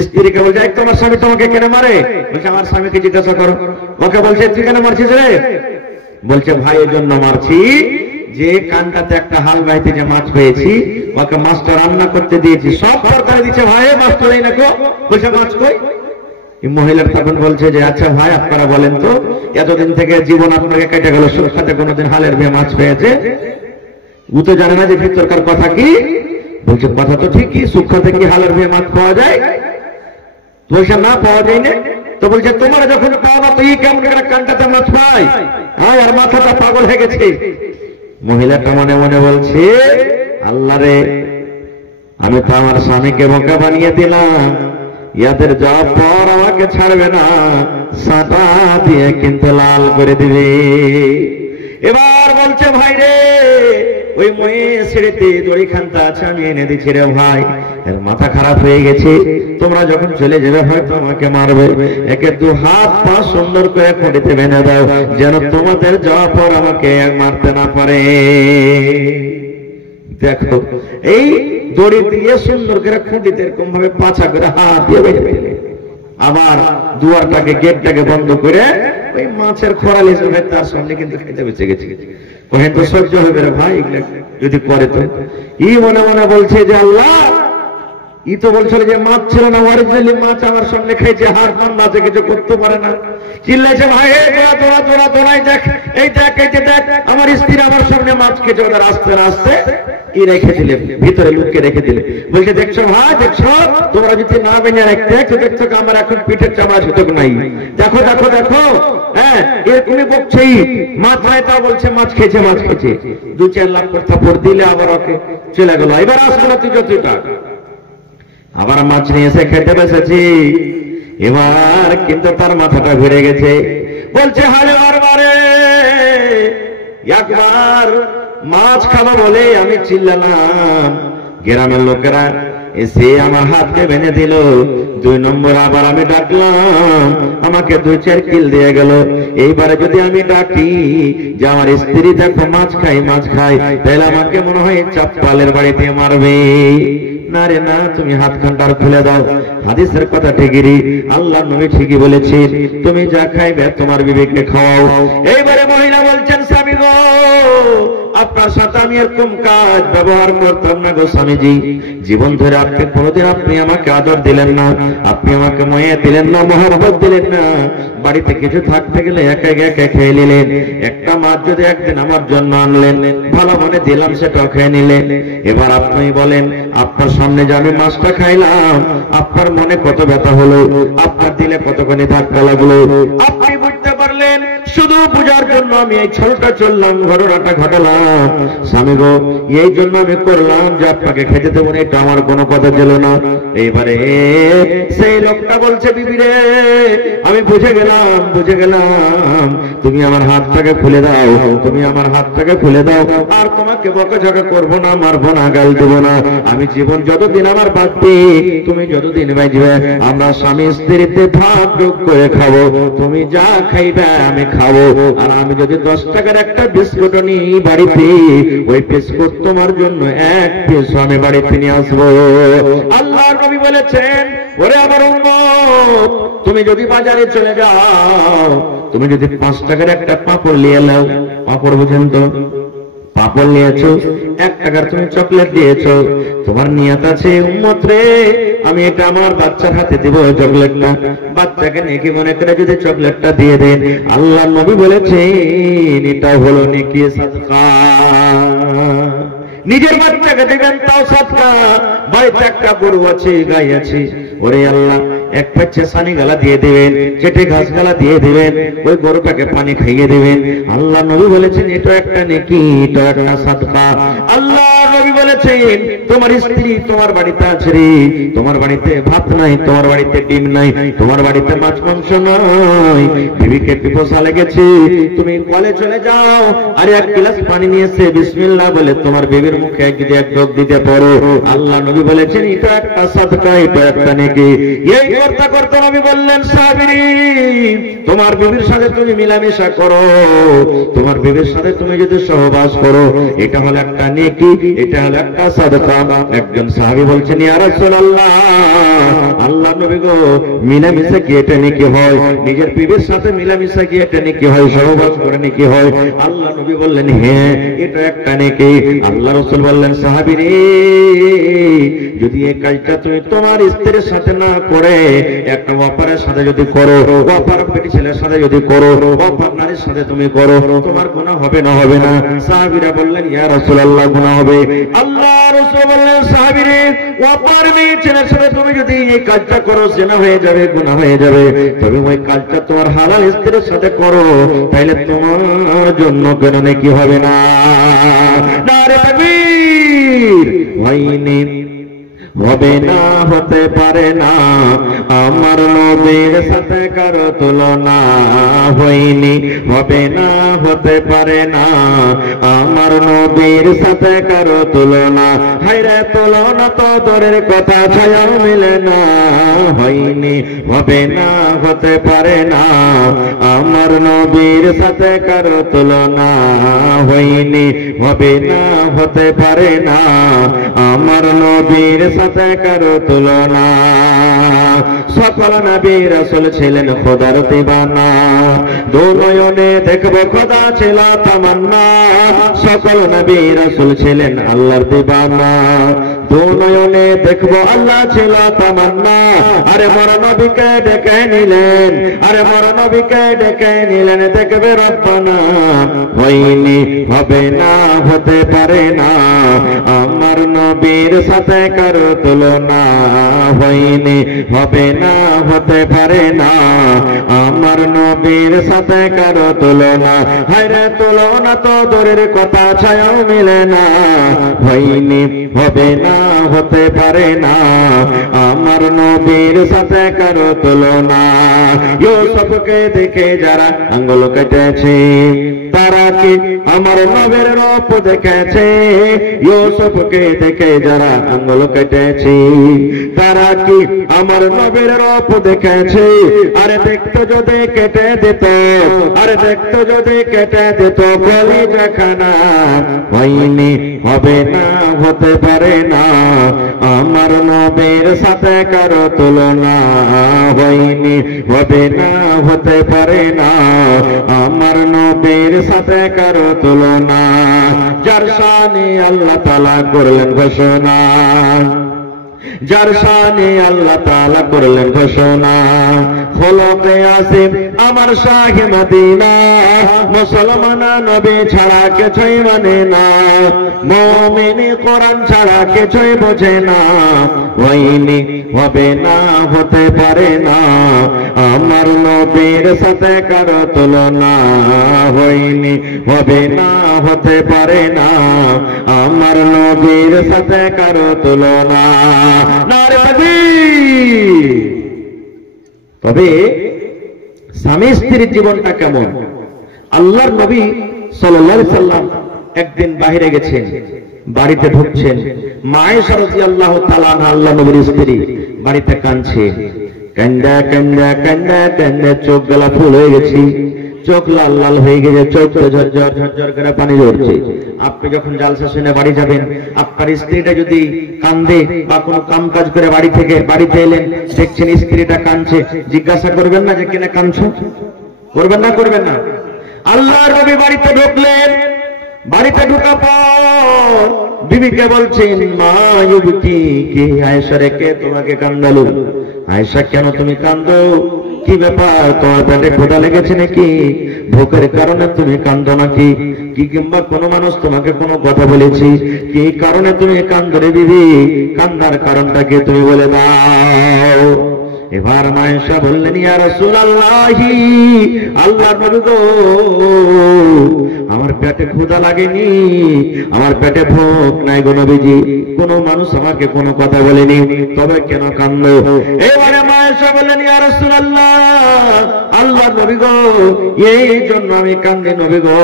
স্ত্রীকে বলছে তোমার স্বামী তোমাকে কেন মারে? বলছে আমার স্বামীকে জিজ্ঞাসা করো। ওকে বলছে তুই কেন মারছিস রে? বলছে ভাই এই জন্য মারছি যে কানটাতে একটা হাল বাহিতে যে মাছ পেয়েছি, ওকে মাছটা রান্না করতে দিয়েছি, সব তরকারি দিচ্ছে, ভাই মাছটা নেই না। বলছে মাছ কই? মহিলার তখন বলছে যে আচ্ছা ভাই আপনারা বলেন তো, এতদিন থেকে জীবন আপনাকে কেটে গেল, সুখাতে কোনোদিন হালের ভেয়ে মাছ পেয়েছে? ও তো জানে না যে ভিতরকার কথা কি। বলছে কথা তো ঠিকই, সুখাতে কি হালের ভেয়ে মাছ পাওয়া যায়? বলছে না পাওয়া যায় না। তো বলছে তোমার যখন পাও না তো কেমন করে কানটাতে মাছ পাই? আর মাথাটা পাগল হয়ে গেছে। মহিলাটা মনে মনে বলছে আল্লাহ রে, আমি তো আমার স্বামীকে বোকা বানিয়ে দিলাম, ইয়াদের যাওয়ার পর আমাকে ছাড়বে না, সাঁটা দিয়ে কিন্তু লাল করে দিবে। এবার বলছে ভাই রে, ওই মহিষ ছেড়েতে দড়ি খান্তা আছে আমি এনে দিচ্ছি রে ভাই, এর মাথা খারাপ হয়ে গেছে, তোমরা যখন চলে যাবে হয়তো আমাকে মারবে, একে দু হাত পা সুন্দর করে খুঁটিতে বেঁধে দাও, যেন তোমাদের যাওয়ার পর আমাকে মারতে না পারে। দেখো এই দড়ি দিয়ে সুন্দর করে খুঁটিতে এরকম ভাবে পাছা করে হাত দিয়ে বেঁধে দিলে, আবার দুয়ারটাকে গেটটাকে বন্ধ করে ওই মাছের খোরাল হিসেবে তার সামনে কিন্তু খেতে বেঁচে গেছে। ওখানে তো সহ্য হবে রে ভাই, যদি করে তো ই মনে মনে বলছে যে আল্লাহ, ই তো বলছিল যে মাছ ছিল না, অরিজিনালি মাছ আমার সামনে খাইছে, হার মান মাছে কিছু করতে পারে না। চিল্লাইছে ভাই তোরা তোরা তোরা তোরাই দেখ, এই দেখ এই যে দেখ, আমার স্ত্রী আমার সামনে মাছ খেয়েছে, ওদের আস্তে আস্তে কি রেখে দিলে, ভিতরে লুককে রেখে দিলে। বলছে দেখছো ভাই দেখছো, তোমরা যদি না বেঁধে রাখতে দেখছো আমার এখন পিঠের চামড়া সুযোগ নাই, দেখো দেখো দেখো, হ্যাঁ এরকমই বকছেই, মাছ নাই তা বলছে মাছ খেয়েছে মাছ খেয়েছে। 2-4 লাখ কথা পড় দিলে আবার ওকে চলে গেল, এবার আসবে না তুই যতটা, আবার মাছ নিয়ে এসে খেতে বসেছি। এবার কিন্তু তার মাথাটা ঘুরে গেছে, বলছে হারে বারবারে একবার মাছ খাবো বলে আমি চিল্লালাম, গ্রামের লোকেরা এসে আমার হাতকে বেঁধে দিল, 2 নম্বর আবার আমি ডাকলাম, আমাকে 2-4 কিল দিয়ে গেল। এইবারে যদি আমি ডাকি যে আমার স্ত্রী দেখো মাছ খাই মাছ খাই, তাহলে আমাকে মনে হয় চাপ্পালের বাড়িতে মারবে। না রে না, তুমি হাত খানটার খুলে দাও, হাদিসের কথা ঠিকই, আল্লাহ নবী ঠিকই বলেছেন, তুমি যা খাইবে তোমার বিবেককে খাওয়াও। এইবারে মহিলা বলছেন স্বামী গো, আপনার সাথে আমি এরকম কাজ ব্যবহার করতাম না গো স্বামীজি, জীবন ধরে আপনি কোনোদিন আপনি আমাকে আদর দিলেন না, আপনি আমাকে মায়া দিলেন না, মহব্বত দিলেন না, বাড়িতে কিছু থাকতে গেলে একা একা খেয়ে নিলেন, একটা মাছ যদি একদিন আমার জন্য আনলেন, ভালো মনে দিলাম সেটাও খেয়ে নিলেন। এবার আপনি বলেন, আপনার সামনে যে আমি মাছটা খাইলাম, আপনার মনে কত ব্যথা হলো, আপনার দিলে কতখানি ধাক্কা লাগলো, আপনি বুঝতে পারলেন, শুধু পূজার জন্য আমি এই ছোটটা চললাম, ঘটনাটা ঘটালাম স্বামী গো, এই জন্য আমি করলাম যে আপনাকে খেতে দেবো না, এটা আমার কোনো কথা ছিল না। এইবারে সেই লোকটা বলছে বিবি রে, আমি বুঝে গেলাম, তুমি আমার হাতটাকে খুলে দাও, তুমি আমার হাতটাকে খুলে দাও, আর তোমাকে বকাঝকা করবো না, মারবো না, গাল দেবো না, আমি জীবন যতদিন আমার বাঁচবে, তুমি যতদিন বাঁচবে, আমরা স্বামী স্ত্রীতে ভাগ যোগ করে খাবো, তুমি যা খাইবে আমি খাবো, আর আমি যদি 10 টাকার একটা বিস্কুট নিই বাড়িতে, ওই বিস্কুট তোমার জন্য 1 পিস আমি বাড়িতে নিয়ে আসবো। আল্লাহর নবী বলেছেন, ওরে আমার উম্মত, তুমি যদি বাজারে চলে যাও, তুমি যদি 5 টাকার একটা পাঁপড় নিয়ে নাও, পাঁপড় বুঝেন তো, পাঁপড় নিয়েছো, 1 টাকার তুমি চকলেট দিয়েছো, তোমার নিয়ত আছে উম্মত রে আমি এটা আমার বাচ্চার হাতে দিব চকলেটটা, বাচ্চাকে নেকি মনে করে যদি চকলেটটা দিয়ে দেন, আল্লাহ নবী বলেছেন এটা হলো নেকি সাদকা। নিজের বাচ্চাকে দেবেন তাও সাদকা, বাড়িতে একটা গরু আছে গাই আছে, ওরে আল্লাহ এক পাচ্ছে সানি গালা দিয়ে দিবেন, চেটে ঘাস গালা দিয়ে দিবেন, ওই গরুটাকে পানি খাইয়ে দিবেন, আল্লাহ নবী বলেছেন এটা একটা নেকি, এটা একটা সাদকা। আল্লাহ নবী বলেছেন তোমার স্ত্রী তোমার বাড়িতে আছে রে, তোমার বাড়িতে ভাত নাই, তোমার বাড়িতে ডিম নাই, তোমার বাড়িতে মাছ মাংস নাই, বিবিকে পিপাসা লেগেছে, তুমি কলে চলে যাও, আর 1 গ্লাস পানি নিয়েছে বিসমিল্লাহ বলে তোমার বিবির মুখে এক ঢোক দিতে পারো, আল্লাহ নবী বলেছেন এটা একটা সাদকা, এটা একটা নেকি। এই করতে করতে নবী বললেন সাহাবী, তোমার বিবির সাথে তুমি মিলামেশা করো, তোমার বিবির সাথে তুমি যদি সহবাস করো, এটা হলো একটা নেকি, এটা হলো একটা সাদকা। একজন সাহাবী বলছেন ইয়া রাসূলুল্লাহ, আল্লাহ নবী গো মিলামেশা কি এটা নেকি হয়, নিজের বিবির সাথে মিলামেশা কি এটা নেকি হয়, সহবাস করে নেকি হয়? আল্লাহ নবী বললেন হ্যাঁ এটা একটা নেকি। আল্লাহ রাসূল বললেন সাহাবী রে, যদি এই কাজটা তুমি তোমার স্ত্রীর সাথে না করে একটা অপরের সাথে যদি করো, অপর বেটি ছেলের সাথে যদি করো, অপর নারীর সাথে তুমি করো, তোমার গুনাহ হবে না হবে না? সাহাবীরা বললেন ইয়া রাসূলুল্লাহ গুনাহ হবে। আল্লাহ রাসূল বললেন সাহাবী রে, অপর মেয়ে ছেলের সাথে তুমি যদি এই কাজটা করো জিনা হয়ে যাবে, গুনাহ হয়ে যাবে, তবে ওই কাজটা তোমার হালাল স্ত্রীর সাথে করো, তাহলে তোমার জন্য কেন নেকি হবে না? নারে তাকবীর। ওয়াইনি হবে না, হতে পারে না, আমার নবীর সাথে কারো তুলনা হয়নি। হবে না, হতে পারে না, আমার নবীর সাথে কারো তুলনা। হায়রে তুলনা তো দূরের কথা, ছায়াও মিলে না হয়নি। হবে না, হতে পারে না, আমার নবীর সাথে কারো তুলনা হয়নি। হবে না, হতে পারে না, আমার নবীর সাথে কারো তুলনা। সকল নবী রাসূল ছিলেন খোদার দিবানা, দু নয়নে দেখব খোদা ছিল তামান্না। সকল নবী রাসূল ছিলেন আল্লাহর দিবানা, দু নয়নে দেখব আল্লাহ ছিল তামান্না। আরে মর নবীকে ডেকে নিলেন, আরে মর নবীকে ডেকে নিলেন, দেখবে রব্বানা হয়নি। হবে না, হতে পারে না, আমার নবীর সাথে কারো তুলনা হয়নি। হবে না, হতে পারে না, আমার নবীর সাথে কারো তুলনা। হায়রে তুলনা তো দূরের কথা, ছায়াও মিলে না হয়নি। হবে না, হতে পারে না, আমার নবীর সাথে কারো তুলনা। ইউসুফকে দেখে যারা আঙ্গুল কেটেছে, তারা কি আমার নবীর রূপ দেখেছে? ইউসুফকে দেখে যারা আঙ্গুল কেটেছে, তারা কি আমার নবীর রূপ দেখেছে? আরে দেখতো যদি কেটে দিত, আরে দেখতো যদি কেটে দিত কলিজাখানা হয়নি। হবে না, হতে পারে না, আমার নবীর সাথে কারো তুলনা হয়নি। হবে না, হতে পারে না, আমার নবীর সাথে কারো তুলনা। যার শানে আল্লাহ তাআলা করলেন ঘোষণা, যার শানে আল্লাহ তাআলা করলেন ঘোষণা। খোলকে আসিম আমার শাহে মদিনা, মুসলমান নবী ছাড়া কিছুই মানে না, মুমিন কোরআন ছাড়া কিছুই বোঝে না। হয়নি, হবে না, হতে পারে না, আমার নবীর সাথে কারো তুলনা হয়নি। হবে না, হতে পারে না, আমার নবীর সাথে কারো তুলনা। নারে তাকবীর। তবে স্বামী স্ত্রীর জীবনটা কেমন? আল্লাহর নবী সাল্লাল্লাহু আলাইহি সাল্লাম একদিন বাইরে গেছেন, বাড়িতে ঢুকছেন, মা আয়েশা রাদিয়াল্লাহু তাআলা আনহা আল্লাহর নবীর স্ত্রী বাড়িতে কাঁদছে। কান্দা কান্দা কান্দা কান্দা চোখ গলা ফুল হয়ে গেছে, চোখ লাল লাল হয়ে গেছে, চোখ ঝরঝর ঝরঝর করে পানি ঝরছে। আপনি যখন জালসা শুনে বাড়ি যাবেন, আপনার স্ত্রীটা যদি কান্দে বা কোনো কাম কাজ করে বাড়ি থেকে বাড়িতে এলেন, দেখছেন স্ত্রীটা কাঁদছে, জিজ্ঞাসা করবেন না যে কেন কাঁদছো? করবেন না? করবেন না? আল্লাহর নবী বাড়িতে ঢুকলেন, বাড়িতে ঢোকা পর বিবিকে বলছেন, মা ইউবকি কি আয়েশা রে, কে তোমাকে কান্দালো? আয়েশা কেন তুমি কান্দো? কি ব্যাপার, তোমার পেটে ক্ষুধা লেগেছে নাকি? ভোকের কারণে তুমি কান্দো নাকি? কি কিংবা কোনো মানুষ তোমাকে কোনো কথা বলেছি? কি কারণে তুমি কান্দো রে বিবি? কান্দার কারণটা কি তুমি বলে দাও। এবার আয়েশা বললেন, ইয়া রাসূলুল্লাহি, আল্লাহর নবী গো, আমার পেটে ক্ষুধা লাগেনি, আমার পেটে ভোক নাই গো নবীজি, কোনো মানুষ আমাকে কোনো কথা বলেনি, তবে কেন কান্দো? এবারে আয়েশা বললেন, ইয়া রাসূলুল্লাহ, আল্লাহর নবী গো, এই জন্য আমি কান্দি নবী গো,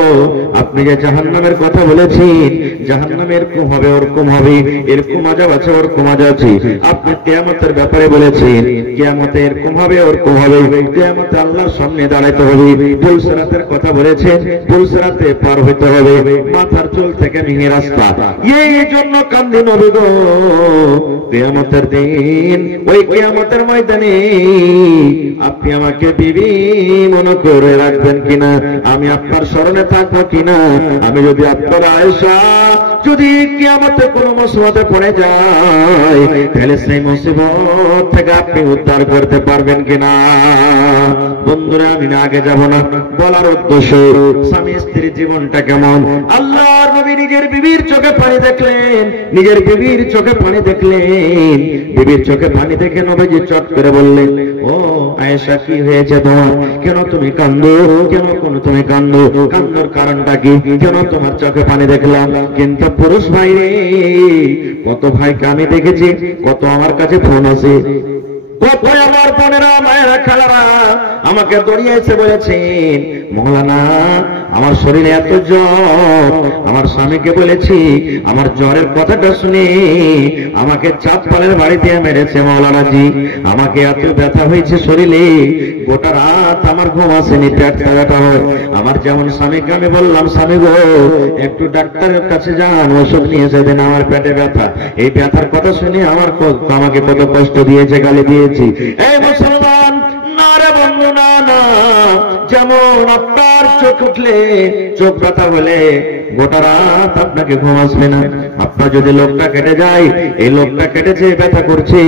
আপনি যে জাহান্নামের কথা বলেছেন, জাহান্নামে এরকম হবে, ওরকম হবে, এরকম আযাব আছে, ওরকম আযাব আছে। আপনি কিয়ামতের ব্যাপারে বলেছেন, কিয়ামতে এরকম হবে, ওরকম হবে, কিয়ামতে আল্লাহর সামনে দাঁড়াতে হবে। পুলসিরাতের কথা বলেছেন, পুলসিরাতে পার হইতে হবে, মাথার চুল থেকে মিহি রাস্তা। এই জন্য কান্দি নবী গো, কিয়ামতের দিন, ওই কিয়ামতের ময়দানে আপনি আমাকে বিবি মনে করে রাখবেন কিনা, আমি আপনার স্মরণে থাকবো কিনা, আমি যদি আপনার আয়েশা যদি কিয়ামতে কোনো মুসিবতে পড়ে যায়, তাহলে সেই মুসিবত থেকে আপনি উদ্ধার করতে পারবেন কিনা। বন্ধুরা, আমি আগে যাব না, বলার উদ্দেশ্য স্বামী স্ত্রীর জীবনটা কেমন। আল্লাহর নবী নিজের বিবির চোখে পানি দেখলেন, নিজের বিবির চোখে পানি দেখলেন, বিবির চোখে পানি দেখে নবীজি চট করে বললেন, ও আয়েশা, কি হয়েছে তোমার? কেন তুমি কান্দো? কেন তুমি কান্দো? কান্দার কারণটা কি? কেন তোমার চোখে পানি দেখলাম কিন্তু পুরুষ ভাই রে, কত ভাইকে আমি দেখেছি, কত আমার কাছে ফোন আছে, কত আমার বোনেরা মায়েরা খালারা আমাকে দৌড়িয়ে এসে বলেছেন, মৌলানা আমার শরীরে এত জ্বর, আমার স্বামীকে বলেছি আমার জ্বরের কথাটা শুনে আমাকে চাপপালের বাড়ি দিয়ে মেরেছে মৌলানা জি, আমাকে এত ব্যথা হয়েছে শরীরে, গোটা রাত আমার ঘুম আসেনি, পেট ব্যথা হয় আমার। যেমন স্বামীকে আমি বললাম, স্বামী গো একটু ডাক্তারের কাছে যান, ওষুধ নিয়ে এসে দেন, আমার পেটে ব্যথা। এই ব্যথার কথা শুনে আমাকে কত কষ্ট দিয়েছে, গালি দিয়েছি। এই মুসলমান, না রে বন্ধু, না না, যেমন আপনার চোখ উঠলে, চোখ ব্যথা হলে গোটা রাত আপনাকে ঘুম আসবে না। আপনার যদি লোকটা কেটে যায়, এই লোকটা কেটেছে ব্যথা করছে,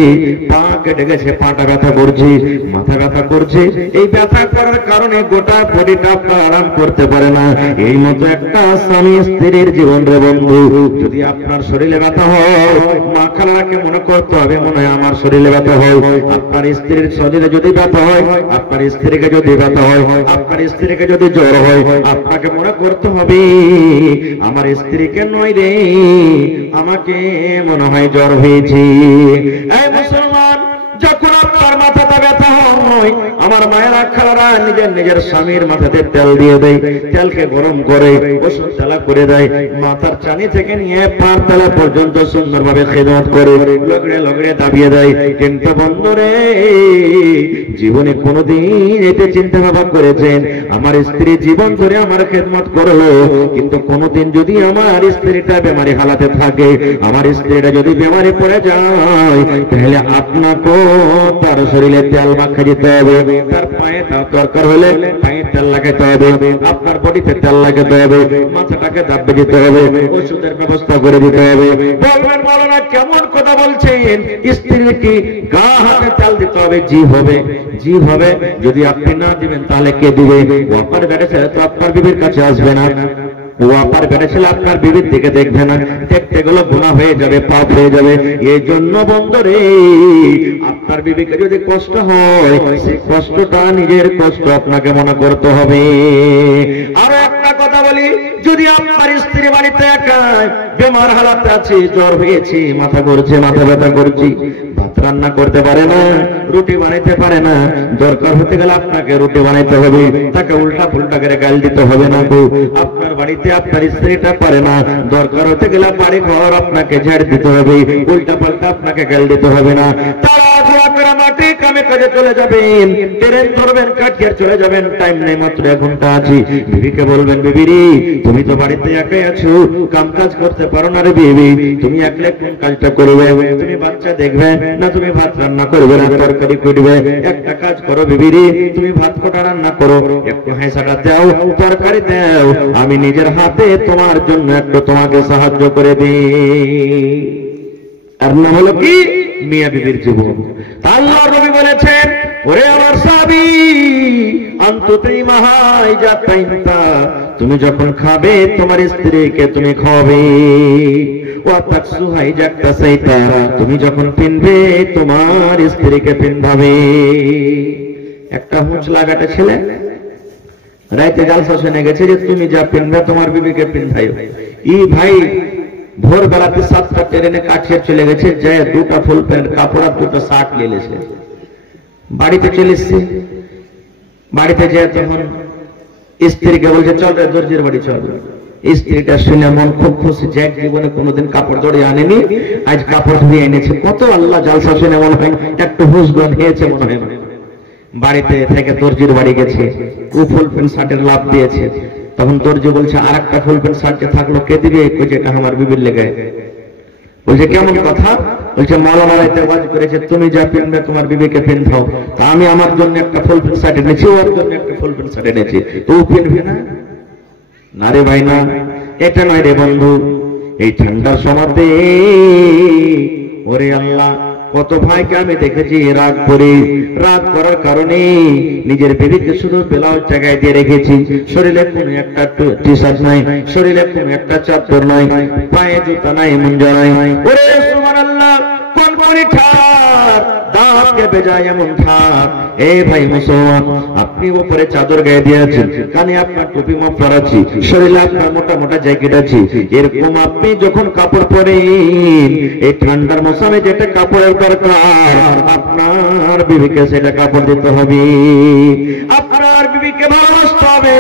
পা কেটে গেছে পাটা ব্যথা করছে, মাথা ব্যথা করছে, এই ব্যথা করার কারণে গোটা বডিটা আপনার আরাম করতে পারে না। এই মতো একটা স্বামী স্ত্রীর জীবন রে বন্ধু, যদি আপনার শরীরে ব্যথা হয়, মা খালাকে মনে করতে হবে মনে হয় আমার শরীরে ব্যথা হয়। আপনার স্ত্রীর শরীরে যদি ব্যথা হয়, আপনার স্ত্রীকে যদি ব্যথা হয়, আপনার স্ত্রীকে যদি জ্বর হয়, আপনাকে মনে করতে হবে আমার স্ত্রীকে নয় রে, আমাকে মনে হয় জ্বর হয়েছে। এই মুসলমান, যখন আপনার মাথাটা ব্যথা হয়, আমার মায়েরা খালারা নিজের স্বামীর মাথাতে তেল দিয়ে দেয়, তেলকে গরম করে ওষুধ তেলা করে দেয়, মাথার চানি থেকে নিয়ে পার তেলা পর্যন্ত সুন্দরভাবে খেদমত করে লগড়ে লগড়ে দাবিয়ে দেয়। কিন্তু বন্ধুরে, জীবনে কোনোদিন এতে চিন্তা ভাবনা করেছেন আমার স্ত্রী জীবন ধরে আমার খেদমত করলো, কিন্তু কোনোদিন যদি আমার স্ত্রীটা বেমারি হালাতে থাকে, আমার স্ত্রীটা যদি বেমারি পড়ে যায়, তাহলে আপনাকেও তার শরীরে তেল মাখা দিতে হবে, তার পায়ে দরকার হলে পায়ে তেল লাগাতে হবে, আপনার বডিতে তেল লাগাতে হবে, মাথাটাকে দাব্বে দিতে হবে, ওষুধের ব্যবস্থা করে দিতে হবে। বলবেন মৌলানা কেমন কথা বলছেন, স্ত্রীর কি গা হাতে তেল দিতে হবে? জি হবে, জি হবে। যদি আপনি না দিবেন তাহলে কে দিবে? আপনার বেড়ে ছেলে তো আপনার বিবির কাছে আসবে না, ও আপনার বেড়ে ছেলে আপনার বিবির দিকে দেখবে না, দেখতে গেলে গুনাহ হয়ে যাবে, পাপ হয়ে যাবে। এই জন্য বন্ধুরে, আপনার বিবিকে যদি কষ্ট হয়, সেই কষ্টটা নিজের কষ্ট আপনাকে মনে করতে হবে। আরো একটা কথা বলি, যদি আপনার স্ত্রী বাড়িতে একা বেমার হালাতে আছে, জ্বর হয়েছে, মাথা করছে, মাথা ব্যথা করছে, ভাত রান্না করতে পারে না, রুটি বানাইতে পারে না, দরকার হতে গেলে আপনাকে রুটি বানাইতে হবে, তাকে উল্টা পুল্টা করে গাল দিতে হবে না গো। আপনার বাড়িতে আপনার স্ত্রীটা পারে না, দরকার হতে গেলে বাড়ি ঘর আপনাকে ঝাড় দিতে হবে, উল্টা পাল্টা আপনাকে গাল দিতে হবে না। তাড়াহুড়া করে মাঠে কামে কাজে চলে যাবেন, ট্রেন ধরবেন, কাঠিয়ার চলে যাবেন, টাইম নেই, মাত্র 1 ঘন্টা আছে। বিবিকে বলবেন, বিবি রে তুমি তো বাড়িতে একাই আছো, কাম কাজ করতে পারো না রে বিবি, তুমি একলা কোন কাজটা করবে? তুমি বাচ্চা দেখবে না, তুমি ভাত রান্না করবে না, তরকারি করবে? একটা কাজ করো বিবি রে, তুমি ভাত কোটা রান্না করো, একটু হেঁসাটা দাও, তরকারি দাও, আমি নিজের হাতে তোমার জন্য একটু তোমাকে সাহায্য করে দিই। আর না হলো কি মিয়া বিবির জীবন। আল্লাহ নবী বলেছেন, ওরে আমার সাহাবী, অন্ততই মাহাই যা তাইতা, তুমি যখন খাবে তোমার স্ত্রীকে তুমি খাবে, ও তাকসুহাই যাক্তা সাইতা, তুমি যখন পিনবে তোমার স্ত্রীকে পিনভাবে। একটা হুঁচ লাগাতে ছেলে রাইতে জালসা শুনে গেছে যে তুমি যা পিনবে তোমার বিবিকে পিনভাই। ই ভাই ভোরবেলাতে 7টা ট্রেনে কাঠিয়ে চলে গেছে, যে 2টা ফুল প্যান্ট কাপড় আর 2টা শার্ট নিয়ে এসেছে, বাড়িতে চলে এসছে। বাড়িতে যেয়ে তখন স্ত্রীকে বলছে, চল রে দর্জির বাড়ি চল। স্ত্রীটা শুনে মন খুব খুশি, যে জীবনে কোনোদিন কাপড় জড়িয়ে আনেনি, আজ কাপড় ধুয়ে এনেছে। কত আল্লাহ জালসা শুনে মনে হয় একটু হুঁশ জ্ঞান হয়েছে মনে হয়। বাড়িতে থেকে দর্জির বাড়ি গেছে, ও ফুল প্যান্ট শার্টের লাভ দিয়েছে। তখন দর্জি বলছে, আর একটা ফুল প্যান্ট শার্ট থাকলো কে দিবে? যেটা আমার বিবির লেগে। বলছে কেমন কথা? বলছে মাওলানা রাইতে ওয়াজ করেছে তুমি যা পিনবে তোমার বিবিকে পিনধাও, তা আমি আমার জন্য একটা ফুল প্যান্ট শার্ট এনেছি, ওর জন্য একটা ফুল প্যান্ট শার্ট এনেছি, তো পিনবি না? না রে ভাই না, এটা নয় রে বন্ধু। এই ঠান্ডার সময়তে ওরে আল্লাহ, কত ভাইকে আমি দেখেছি রাগ করে, রাগ করার কারণে নিজের বিবিকে শুধু ব্লাউজ জায়গায় দিয়ে রেখেছি, শরীরে কোনো একটা টি শার্ট নাই, শরীরে কোনো একটা চাদর নাই, পায়ে জুতা নাই, মুঞ্জা নাই। ওরে সুবহানাল্লাহ, কোন কোন ঠার দাঁত কেঁপে যায় এমন থাক। এই ভাই মুসলমান, আপনি উপরে চাদর গায়ে দিয়েছেন, কানে আপনার টুপি মাফলার আছে, শরীরে আপনার মোটা মোটা জ্যাকেট আছে, এরকম আপনি যখন কাপড় পরেন, এই ঠান্ডার মৌসুমে যেটা কাপড়ের দরকার, আপনার বিবিকে সেটা কাপড় দিতে হবে। আপনার বিবিকে ভালোবাসতে হবে।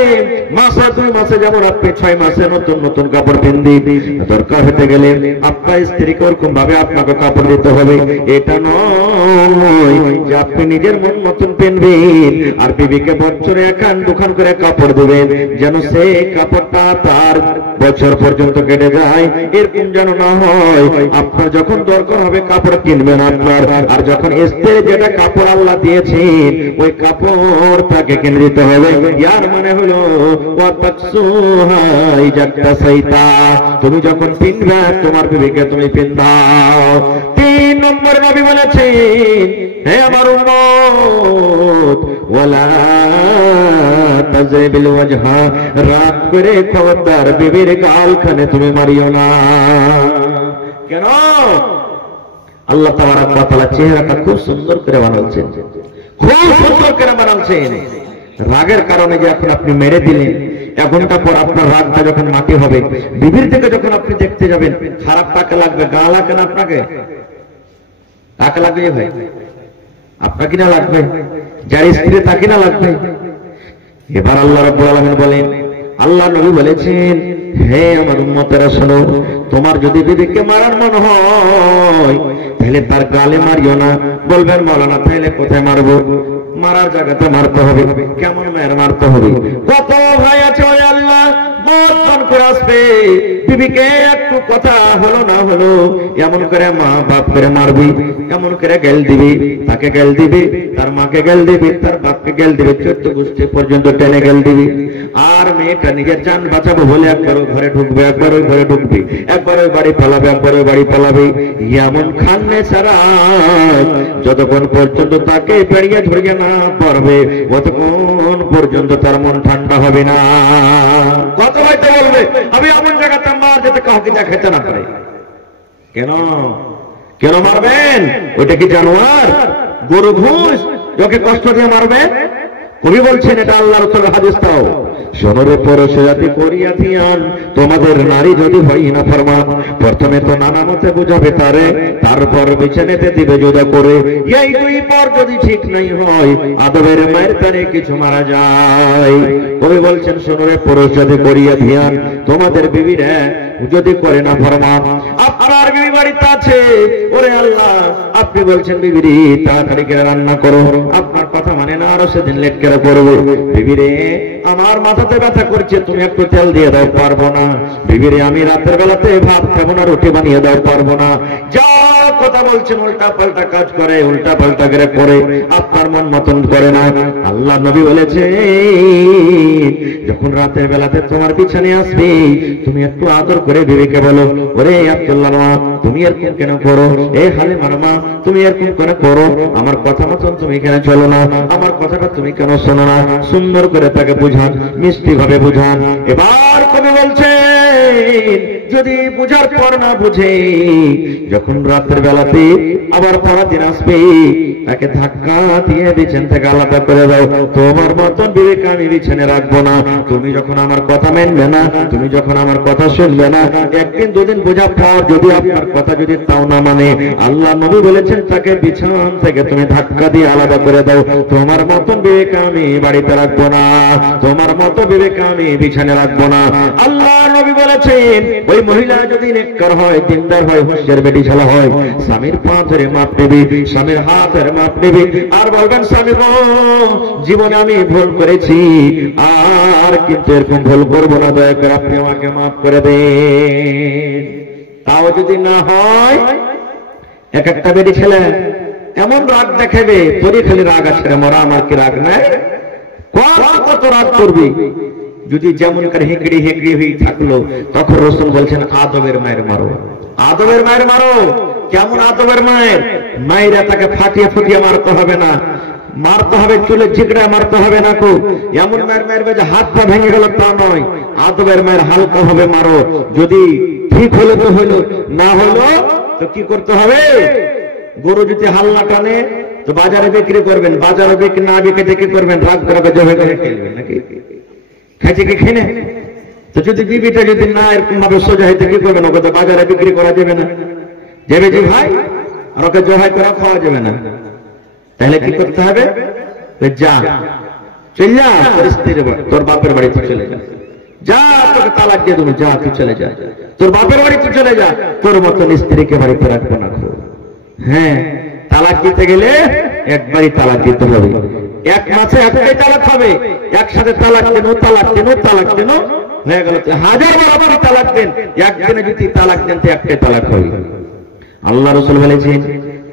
মাসে 2 মাসে যেমন আপনি 6 মাসে নতুন নতুন কাপড় পিনবেন, দরকার হতে গেলে আপনার স্ত্রীকে ওরকম ভাবে আপনাকে কাপড় দিতে হবে। এটা নয় যে আপনি নিজের মন মতন পিনবেন আর বিবিকে বছরে 1-2 করে কাপড় দেবেন, যেন সেই কাপড়টা তার বছর পর্যন্ত কেটে যায়, এরকম যেন না হয়। আপনার যখন দরকার হবে কাপড় কিনবেন আপনার, আর যখন স্ত্রী যেটা কাপড় আল্লাহ দিয়েছেন ওই কাপড় তাকে কিনে দিতে হবে। ইয়ার মানে হলো তুমি যখন পিনবে তোমার বিবিকে তুমি পিন্দাও। 3 নম্বর নবী বলেছেন, হে আমার উম্মত, ওয়ালা তাজরিবিল ওয়াজহা, রাত করে খবরদার বিবির গালখানে তুমি মারিও না। কেন? আল্লাহ তাবারক ওয়া তাআলা চেহারাটা খুব সুন্দর করে বানাচ্ছেন, খুব সুন্দর করে বানাচ্ছেন। রাগের কারণে যে এখন আপনি মেরে দিলেন, 1 ঘন্টা পর আপনার রাগটা যখন মাটি হবে, বিবির দিকে যখন আপনি দেখতে যাবেন, খারাপ টাকা লাগবে, গা লাগবে না আপনাকে? টাকা লাগবে ভাই, আপনাকে না লাগবে? যার স্ত্রী তাকে না লাগবে? এবার আল্লাহ রাব্বুল আলামিন বলেন, আল্লাহ নবী বলেছেন, হে আমার উম্মতেরা শোনো, তোমার যদি বিবিকে মারার মন হয় তাহলে তার গালে মারিও না। বলবেন মাওলানা তাহলে কোথায় মারবো? মারার জায়গাতে মারতে হবে। কেমন মায়ের মারতে হবে? কত ভাই আছে ওই আল্লাহ মন করে আসবে, বিবিকে একটু কথা হলো না হলো এমন করে মা বাপ করে মারবি, এমন করে গেল দিবি, তাকে গেল দিবি, তার মাকে গেল দিবি, তার বাপকে গেল দিবি, 14 গোষ্ঠী পর্যন্ত টেনে গেল দিবি। আর মেয়েটা নিজের জান বাঁচাবো বলে একবার ওই ঘরে ঢুকবে, একবার ওই ঘরে ঢুকবি, একবার ওই বাড়ি পালাবে, একবার ওই বাড়ি পালাবে। এমন খান্নে ছাড়া যতক্ষণ পর্যন্ত তাকে পেরিয়ে ধরিয়ে না পারবে ততক্ষণ পর্যন্ত তার মন ঠান্ডা হবে না। কত হয়তো বলবে আমি এমন জায়গাতে মার যেতে কাউকে দেখাতে না পারে। কেন? কেন মারবেন? ওইটা কি জানোয়ার, গরু, ঘুষ? ওকে কষ্ট দিয়ে মারবে? কবি বলছেন এটা আল্লাহর রাসূলের হাদিস। তাও শোনরে পরশে জাতি করিয়া দিয়ান, তোমাদের নারী যদি হয় না ফরমান, প্রথমে তো নানা মতে বুঝাবে তারে, তারপর বিছানেতে দিবে জুদা করে। এই 2 পর যদি ঠিক নাই হয়, আদবের মায়ের তারে কিছু মারা যায়। কবি বলছেন শোনরে পরশ জাতি করিয়া দিয়ান, তোমাদের বিবিরা যদি করে না ফরমান। আপনার বিবি বাড়িতে আছে, ওরে আল্লাহ আপনি বলছেন বিবিরি তাড়াতাড়ি করে রান্না করো, আপনার কথা মানে না, আরো সেদিন লেট করে করবো। বিবিরে আমার মাথাতে ব্যথা করছে, তুমি একটু তেল দিয়ে দাও, পারবো না। বিবিরে আমি রাতের বেলাতে ভাত খাবো না, রুটি বানিয়ে দাও, পারবো না। যা কথা বলছেন উল্টা পাল্টা কাজ করে, উল্টা পাল্টা করে আপনার মন মতন করে না। আল্লাহ নবী বলেছে যখন রাতের বেলাতে তোমার বিছানে আসবে, তুমি একটু আদর করে বিবিকে বলো, ওরে আব্দুল্লাহ মা তুমি এরকম কেন করো, এ হালিমার মা তুমি এরকম কেন করো, আমার কথা মতন তুমি কেন চলো না, আমার কথাটা তুমি কেন শোনো না। সুন্দর করে তাকে বুঝান, মিষ্টি ভাবে বুঝান। এবার কবি বলছেন যদি বুঝার পর না বুঝে, যখন রাতের বেলাতে আবার পরাদিন আসবে, তাকে ধাক্কা দিয়ে বিছান থেকে আলাদা করে দাও। তোমার মতন বিবেক আমি বিছানে রাখবো না। তুমি যখন আমার কথা মানবে না, তুমি যখন আমার কথা শুনবে না, 1 দিন 2 দিন বোঝার পর যদি আপনার কথা যদি তাও না মানে, আল্লাহ নবী বলেছেন তাকে বিছান থেকে তুমি ধাক্কা দিয়ে আলাদা করে দাও। তোমার মতন বিবেক আমি বাড়িতে রাখবো না, তোমার মতো বিবেক আমি বিছানে রাখবো না। আল্লাহ নবী বলেছেন ওই মহিলা যদি নেককার হয়, দিনদার হয়, হুঁশিয়ার বেটি ছেলে হয়, স্বামীর পা ধরে মাপ নেবে, স্বামীর হাত ধরে মাপ নেবে, আর বলবেন স্বামী গো জীবনে আমি ভুল করেছি, আর কিন্তু এরকম ভুল করবো না, দয়া করে আপনি আমাকে মাফ করে দেন। তাও যদি না হয়, এক একটা বেটি ছেলে এমন রাগ দেখাবে, তোরই খালি রাগ আছে রে মরা, আমার কি রাগ নাই? কত রাগ করবি? যদি যেমন করে হেঁকড়ি হয়ে থাকলো, তখন রাসূল বলছেন আদবের মায়ের মারো, আদবের মায়ের মারো। কেমন আদবের মায়ের? মায়েরা তাকে ফাটিয়ে মারতে হবে না, মারতে হবে চুলে ঝিকড়া মারতে হবে না। কো এমন মায়ের মারবে যে হাত পা ভেঙে গেল, তা নয়। আদবের মায়ের হালকা হবে মারো। যদি ঠিক হলো তো হলো, না হলো তো কি করতে হবে? গরু যদি হাল না টানে তো বাজারে বিক্রি করবেন, বাজারে বিক্রি না বিক্রি কি করবেন? রাগ করে জমে করে খেলবেন নাকি? খাইছে কি খেনে? তো যদি বিবিটা যদি না এরকম ভাবে সোজা হইতে কি করবেন? ওকে তো বাজারে বিক্রি করা যাবে না, যাবে যে ভাই, আর ওকে জহাই করে খাওয়া যাবে না। তাহলে কি করতে হবে? যা চল যা, তোর স্ত্রীর তোর বাপের বাড়িতে চলে যা, যা তোকে তালাক দিয়ে দেবো, যা তুই চলে যা, তোর বাপের বাড়িতে চলে যা, তোর মতন স্ত্রীকে বাড়িতে রাখবো না। হ্যাঁ, তালাক দিতে গেলে একবারই তালাক দিতে হবে, এক মাসে একটাই তালাক হবে, একসাথে তালাক দেন, তালাক দেন, তালাক দেন হয়ে গেল। হাজার বার আপনি তালাক দেন, একদিনে যদি তালাক দেন তো একটাই তালাক হবে। আল্লাহ রাসূল বলেছেন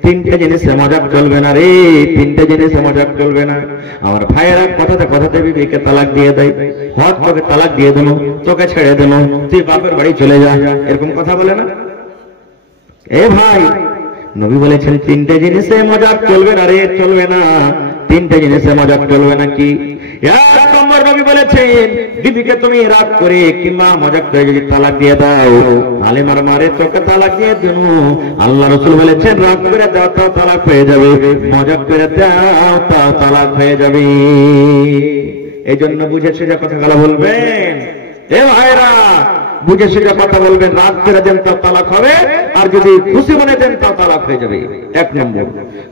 তিনটা জিনিসে মজাক চলবে না রে, তিনটা জিনিসে মজাক চলবে না। আমার ভাইয়েরা কথাতে কথাতে বিবিকে তালাক দিয়ে দেয়, হক তোকে তালাক দিয়ে দেবো, তোকে ছেড়ে দেবো, তুই বাপের বাড়ি চলে যা, এরকম কথা বলে না। এ ভাই, নবী বলেছেন তিনটা জিনিসে মজাক চলবে না রে, চলবে না। তিনটা জিনিসে মজাক চলবে না কি? এক নম্বর নবী বলেছেন বিবিকে তুমি রাগ করে কিংবা মজাক করে যদি তালাক দিয়ে দাও, আলেমার মারে তোকে তালাক দিয়ে দেন। আল্লাহ রাসূল বলেছেন রাগ করে দাও তো তালাক হয়ে যাবে, মজাক করে দাও তো তালাক হয়ে যাবে। এই জন্য বুঝেছে যে কথাগুলো বলবেন। এ ভাইরা, বুঝে সেটা কথা বলবেন, রাগ করে দেন তো তালাক হবে, আর যদি খুশি মনে দেন তো তালাক হয়ে যাবে। এক নম্বর।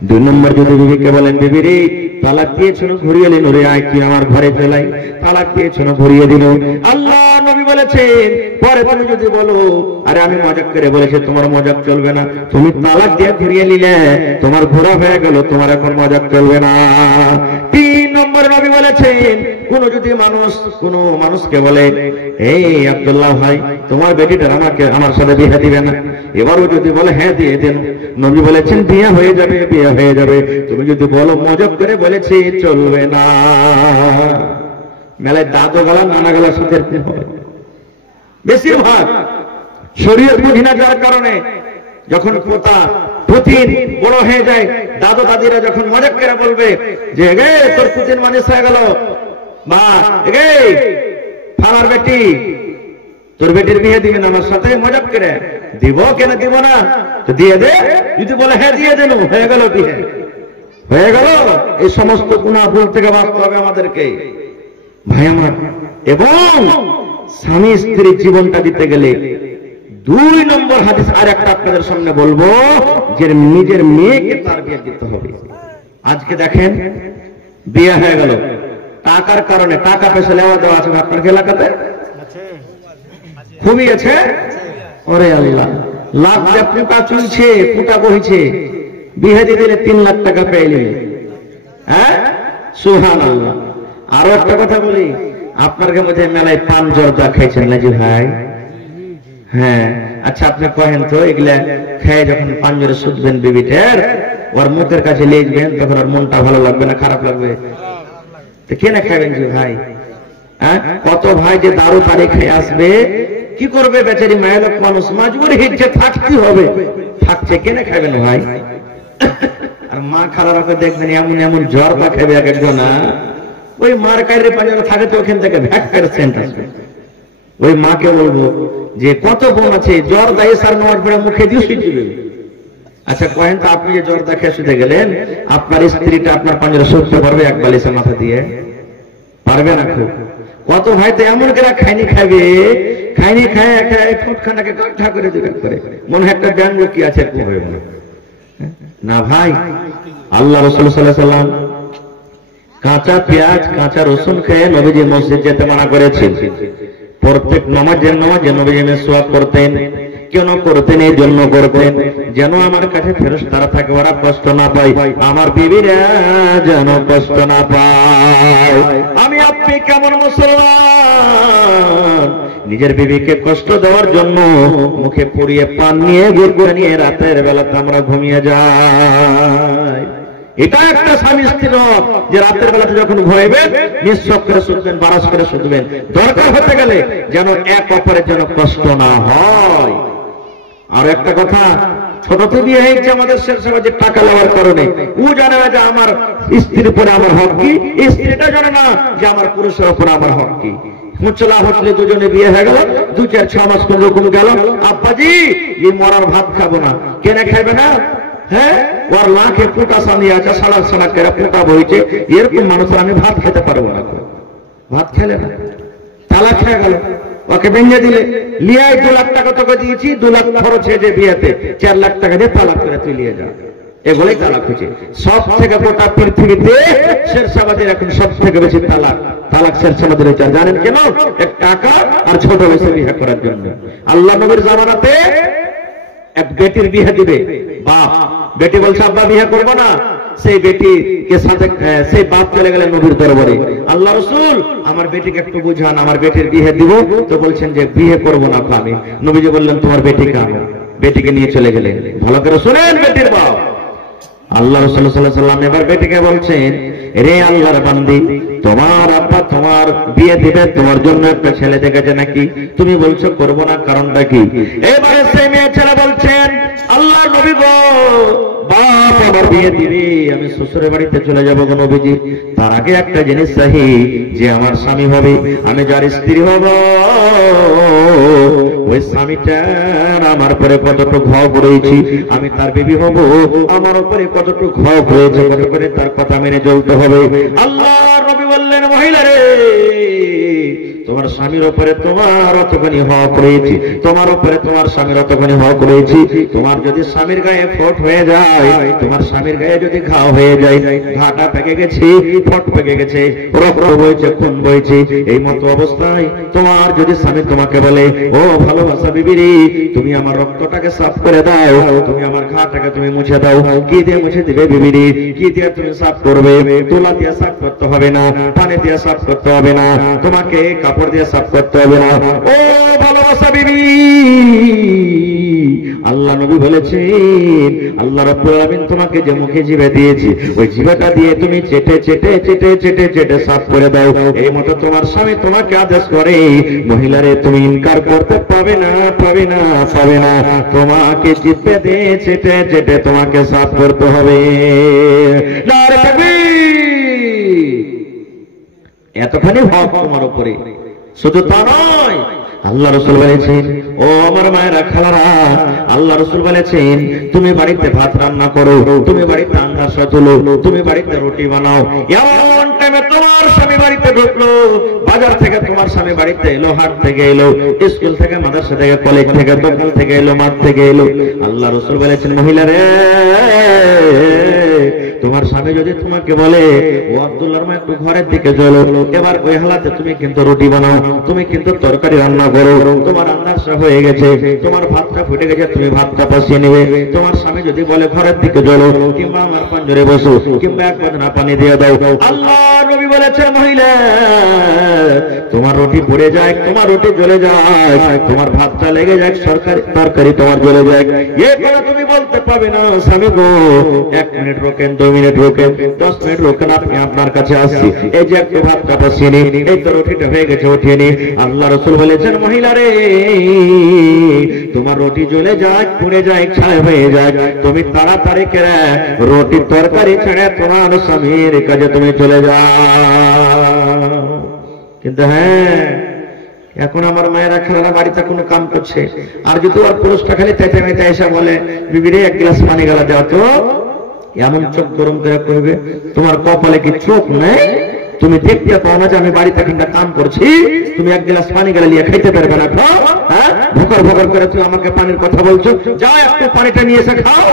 দুই নম্বর, যদি বিবিকে বলেন বিবি রে তালাক দিয়েছিল ঘুরিয়ে দিন, রে আয় কি আমার ঘরে ফেলাই, তালাক দিয়েছিল ঘুরিয়ে দিল। আল্লাহ নবী বলেছেন পরে তুমি যদি বলো আরে আমি মজাক করে বলেছি, তোমার মজাক চলবে না, তুমি তালাক দিয়ে ঘুরিয়ে নিলে, তোমার ঘোরা হয়ে গেল, তোমার এখন মজাক চলবে না। তিন নম্বর নবী বলেছেন কোন যদি কোন মানুষকে বলে এই আব্দুল্লাহ ভাই তোমার বেটিটা আমাকে আমার সাথে বিয়ে দিবে না, এবারও যদি বলে হ্যাঁ দিয়ে দেন, নবী বলেছেন বিয়ে হয়ে যাবে, বিয়ে হয়ে যাবে। তুমি যদি বলো মজাক করে বলেছি, চলবে না। মেলায় দাদু গলা নানা গলার সাথে হবে বেশিরভাগ। শরীয়ত বুঝি না যার কারণে যখন পোতা পুতিন বড় হয়ে যায়, দাদু দাদিরা যখন মজাক করে বলবে যে গে তোর পুতিন মানুষ হয়ে গেল, বা গে ফালার বেটি তোর বেটির বিয়ে দিবে না আমার সাথে, মজাক করে দিব কেন দিব না, তো দিয়ে দে। যদি বলে হ্যাঁ দিয়ে দেন, হয়ে গেল বিয়ে, হয়ে গেল। এই সমস্ত গুনাহ ভুল থেকে বাঁচতে হবে আমাদেরকে ভাই আমার। এবং স্বামী স্ত্রীর জীবনটা দিতে গেলে দুই নম্বর হাদিস আর একটা আপনাদের সামনে বলবো, যে নিজের মেয়েকে তার বিয়ে দিতে হবে। আজকে দেখেন বিয়ে হয়ে গেল, টাকার কারণে, টাকা পয়সা লেওয়া দেওয়া আছে আপনার এলাকাতে খুবই আছে। ওরে আল্লাহ, লাখ পুটা চলছে, পুটা বইছে, বিয়ে দিয়ে দিলে 3 লাখ টাকা পেয়ে নিবে। হ্যাঁ, সুবহানাল্লাহ। আরো একটা কথা বলি, আপনার মধ্যে মেলায় পান জর্দা খাইছেন নাকি ভাই? হ্যাঁ, আচ্ছা আপনি কহেন তো এগুলা খেয়ে যখন পাঞ্জরে শুধবেন বিবিটার, ওর মুখের কাছে লিখবেন, তখন ওর মনটা ভালো লাগবে না খারাপ লাগবে? তো কেন খাবেন যে ভাই? হ্যাঁ, কত ভাই যে দারু পানি খেয়ে আসবে, কি করবে বেচারি মায়ের লোক মানুষ, মজবুরি হিচ্ছে থাকতে হবে, থাকছে, কেন খাবেন ভাই? আর মা খারাপ হবে দেখবেন এমন এমন জ্বর বা খাবে এক একজন, ওই মার কাইরে পাঞ্জাবে থাকে তো ওখান থেকে ভ্যাক করে সেন্ট আসবে। ওই মাকে বলবো যে কত বোন আছে জ্বর দায়ে সার নামাজ পড়ে মুখে দিয়ে শুয়ে দিবে। আচ্ছা কহেন তো, আপনি যে জ্বর দেখে শুতে গেলেন, আপনার স্ত্রীটা আপনার পাঞ্জাবে শুতে পারবে এক বালিশে মাথা দিয়ে? পারবে না। খুব কত ভাই তো এমন করে খাইনি খাবে, খাইনি খায় ঠোঁটখানাকে কাঠা করে দেবে, করে মনে হয় একটা ব্যাংক কি আছে না ভাই। আল্লাহ রাসূল সাল্লাল্লাহু আলাইহি ওয়াসাল্লাম কাঁচা পেঁয়াজ কাঁচা রসুন খেয়ে নবীজি মসজিদ যেতে মানা করেছেন। প্রত্যেক নামাজের নবীজি মিসওয়াক করতেন। কেন করতেন? এই জন্য করতেন যেন আমার কাছে ফেরেশতারা থাকে, ওরা কষ্ট না পায়, আমার বিবিরা যেন কষ্ট না পায়। আমি আপনি কেমন মুসলমান, নিজের বিবিকে কষ্ট দেওয়ার জন্য মুখে পুড়িয়ে পান নিয়ে গুড়গুড়ে নিয়ে রাতের বেলাতে আমরা ঘুমিয়ে যাই। এটা একটা স্বামী স্ত্রীর হক, যে রাতের বেলাতে যখন ঘুমাইবেন নিঃশব্দ করে শুধবেন, বারাস করে শুধবেন, দরকার হতে গেলে যেন এক অপরের জন্য কষ্ট না হয়। আর একটা কথা, ছোটতে বিয়ে হয়েছে আমাদের সমাজে টাকা লাগার কারণে, ও জানে না যে আমার স্ত্রীর উপরে আমার হক কি, স্ত্রীটা জানে না যে আমার পুরুষের উপরে আমার হক কি। মুচলা হটলে দুজনে বিয়ে হয়ে গেল, 2-4-6 মাস কোন রকম গেল, আব্বাজি এই মরার ভাত খাবো না, কেন খাইবে না? হ্যাঁ, ওর লাখে পোকা সামিয়ে আছে, সাড়াক সাড়াক করে পোকা বইছে, এরকম মানুষের আমি ভাত খেতে পারবো না। ভাত খেলে না, তালাক খেয়ে গেল। ওকে ভেঙে দিলে লিয়াই 2 লাখ টাকা তোকে দিয়েছি, 2 লাখ খরচ হয়েছে বিয়েতে, 4 লাখ টাকা দিয়ে তালাক করে তুই নিয়ে যা, এগুলোই তালাক হয়েছে। সব থেকে গোটা পৃথিবীতে শেরশাবাদের এখন সব থেকে বেশি তালাক শেরশাবাদের হয়েছে। জানেন কেন? এক টাকা আর ছোট বয়সে বিয়ে করার জন্য। আল্লাহ নবীর জামানাতে এক বেটির বিয়ে দিবে বাপ, বেটি বলছে আব্বা বিয়ে করবো না, সেই বেটিকে সাথে সেই বাপ চলে গেলেন নবীর দরবারে, আল্লাহ রাসূল আমার বেটিকে একটু বুঝান, আমার বেটির বিয়ে দিব। তো বলছেন যে বিয়ে করবো না আমি। নবীজি বললেন তোমার বেটিকে আনো, বেটিকে নিয়ে চলে গেলেন। ভালো করে শুনেন বেটির বাপ, আল্লাহ রাসূল সাল্লাল্লাহু আলাইহি ওয়াসাল্লাম এবার বেটিকে বলছেন, রে আল্লাহর বান্দি, তোমার আব্বা তোমার বিয়ে দিবে, তোমার জন্য একটা ছেলে দেখেছে নাকি? তুমি বলছো করব না, কারণটা কি? এবারে সেই মেয়ে ছেলে বলছেন, আল্লাহর নবী গো, বাপ আমার বিয়ে দিবে, আমি শ্বশুরের বাড়িতে চলে যাব গো নবীজি। তার আগে একটা জিনিস চাই, যে আমার স্বামী হবে, আমি যার স্ত্রী হব, ওই স্বামীটার আমার উপরে কতটুকু হক রয়েছে, আমি তার বিবি হব, আমার উপরে কতটুকু হক রয়েছে, কত করে তার কথা মেনে চলতে হবে। আল্লাহর নবী বললেন, মহিলা রে, তোমার স্বামীর উপরে তোমার অতখানি হক রয়েছে, তোমার উপরে তোমার স্বামীর অতখানি হক রয়েছে। তোমার যদি স্বামীর গায়ে ফট হয়ে যায়, তোমার স্বামীর গায়ে যদি ঘাও হয়ে যায়, ঘাটা পেকে গেছে, ফট পেকে গেছে, রক্ত বইছে, খুন বইছে, এই মতো অবস্থায় তোমার যদি স্বামী তোমাকে বলে, ও ভালোবাসা বিবিরি, তুমি আমার রক্তটাকে সাফ করে দাও, তুমি আমার ঘাটাকে তুমি মুছে দাও, কি দিয়ে মুছে দিবে বিবিরি? কি দিয়ে তুমি সাফ করবে? তুলা দিয়ে সাফ করতে হবে না, পানি দিয়ে সাফ করতে হবে না, তোমাকে কাপড় দিয়ে সাফ করতে হবে না। ও ভালোবাসা বিবি, আল্লাহ নবী বলেছেন, আল্লাহ রাব্বুল আলামিন তোমাকে যে মুখে জিভে দিয়েছি, ওই জিভাটা দিয়ে তুমি চেটে চেটে চেটে চেটে চেটে সাফ করে দাও। এই মতো তোমার স্বামী তোমাকে আদেশ করে, মহিলারে তুমি ইনকার করতে পাবে না, পাবে না, পাবে না, তোমাকে জিভে দিয়ে চেটে চেটে তোমাকে সাফ করতে হবে। নারে তাকবীর! এতখানি হক তোমার উপরে। শুধু তা নয়, আল্লাহ রাসূল বলেছেন, ও আমার মায়েরা খালারা, আল্লাহ রাসূল বলেছেন, তুমি বাড়িতে ভাত রান্না করো, তুমি বাড়িতে আঙ্গাসা তোলো, তুমি বাড়িতে রুটি বানাও। এমন টাইমে তোমার স্বামী বাড়িতে ঢুকলো, বাজার থেকে তোমার স্বামী বাড়িতে এলো, হাট থেকে এলো, স্কুল থেকে, মাদ্রাসা থেকে, কলেজ থেকে, দোকান থেকে এলো, মাঠ থেকে এলো, আল্লাহ রাসূল বলেছেন, মহিলা রে, তোমার স্বামী যদি তোমাকে বলে, ও আব্দুল্লাহর মা একটু ঘরের দিকে চলো, এবার ওই হালাতে তুমি কিন্তু রুটি বানাও, তুমি কিন্তু তরকারি রান্না করো, তোমার রান্নাটা হয়ে গেছে, তোমার ভাতটা ফুটে গেছে, তুমি ভাতটা বসিয়ে নেবে। তোমার স্বামী যদি বলে ঘরের দিকে চলো, কিংবা আমার পাঞ্জরে বসো, কিংবা এক বাদনা পানি দিয়ে দাও, আল্লাহ নবী বলেছেন, মহিলা তোমার রুটি পড়ে যায়, তোমার রুটি জ্বলে যায়, তোমার ভাতটা লেগে যায়, সরকারি তরকারি তোমার জ্বলে যায়, এরপরে তুমি বলতে পারবে না, স্বামী গো 1 মিনিট রোকেন, 2 মিনিট রোকেন, 10 মিনিট রোকেন, আপনি আপনার কাছে আসছি, এই যে একটু ভাতটা বসিয়ে নিন, এই তো রুটিটা হয়ে গেছে, উঠিয়ে নিন। আল্লাহ রাসূল বলেছেন, মহিলা রে, তোমার রুটি জ্বলে যায়, পুড়ে যায়, ছাই হয়ে যায়, তুমি তাড়াতাড়ি করে রুটি তরকারি ছেড়ে তোমার স্বামীর কাছে তুমি চলে যাও। কিন্তু হ্যাঁ, এখন আমার মায়েরা খালারা বাড়িতে কোনো কাম করছে, আর যদি ওর পুরুষটা খালি তেতে মেতে এসে বলে, বিবিরে 1 গ্লাস পানি গালা দেওয়া তো, এমন চোখ গরম করে কইবে, তোমার কপালে কি চোখ নেই? তুমি দেখতে পাও না যে আমি বাড়িতে কিংবা কাম করছি? তুমি 1 গ্লাস পানি গালা নিয়ে খাইতে পারবে না? খাও, হ্যাঁ, ভোকর ভোকর করে তুমি আমাকে পানির কথা বলছো, যাও একটু পানিটা নিয়ে এসে খাও।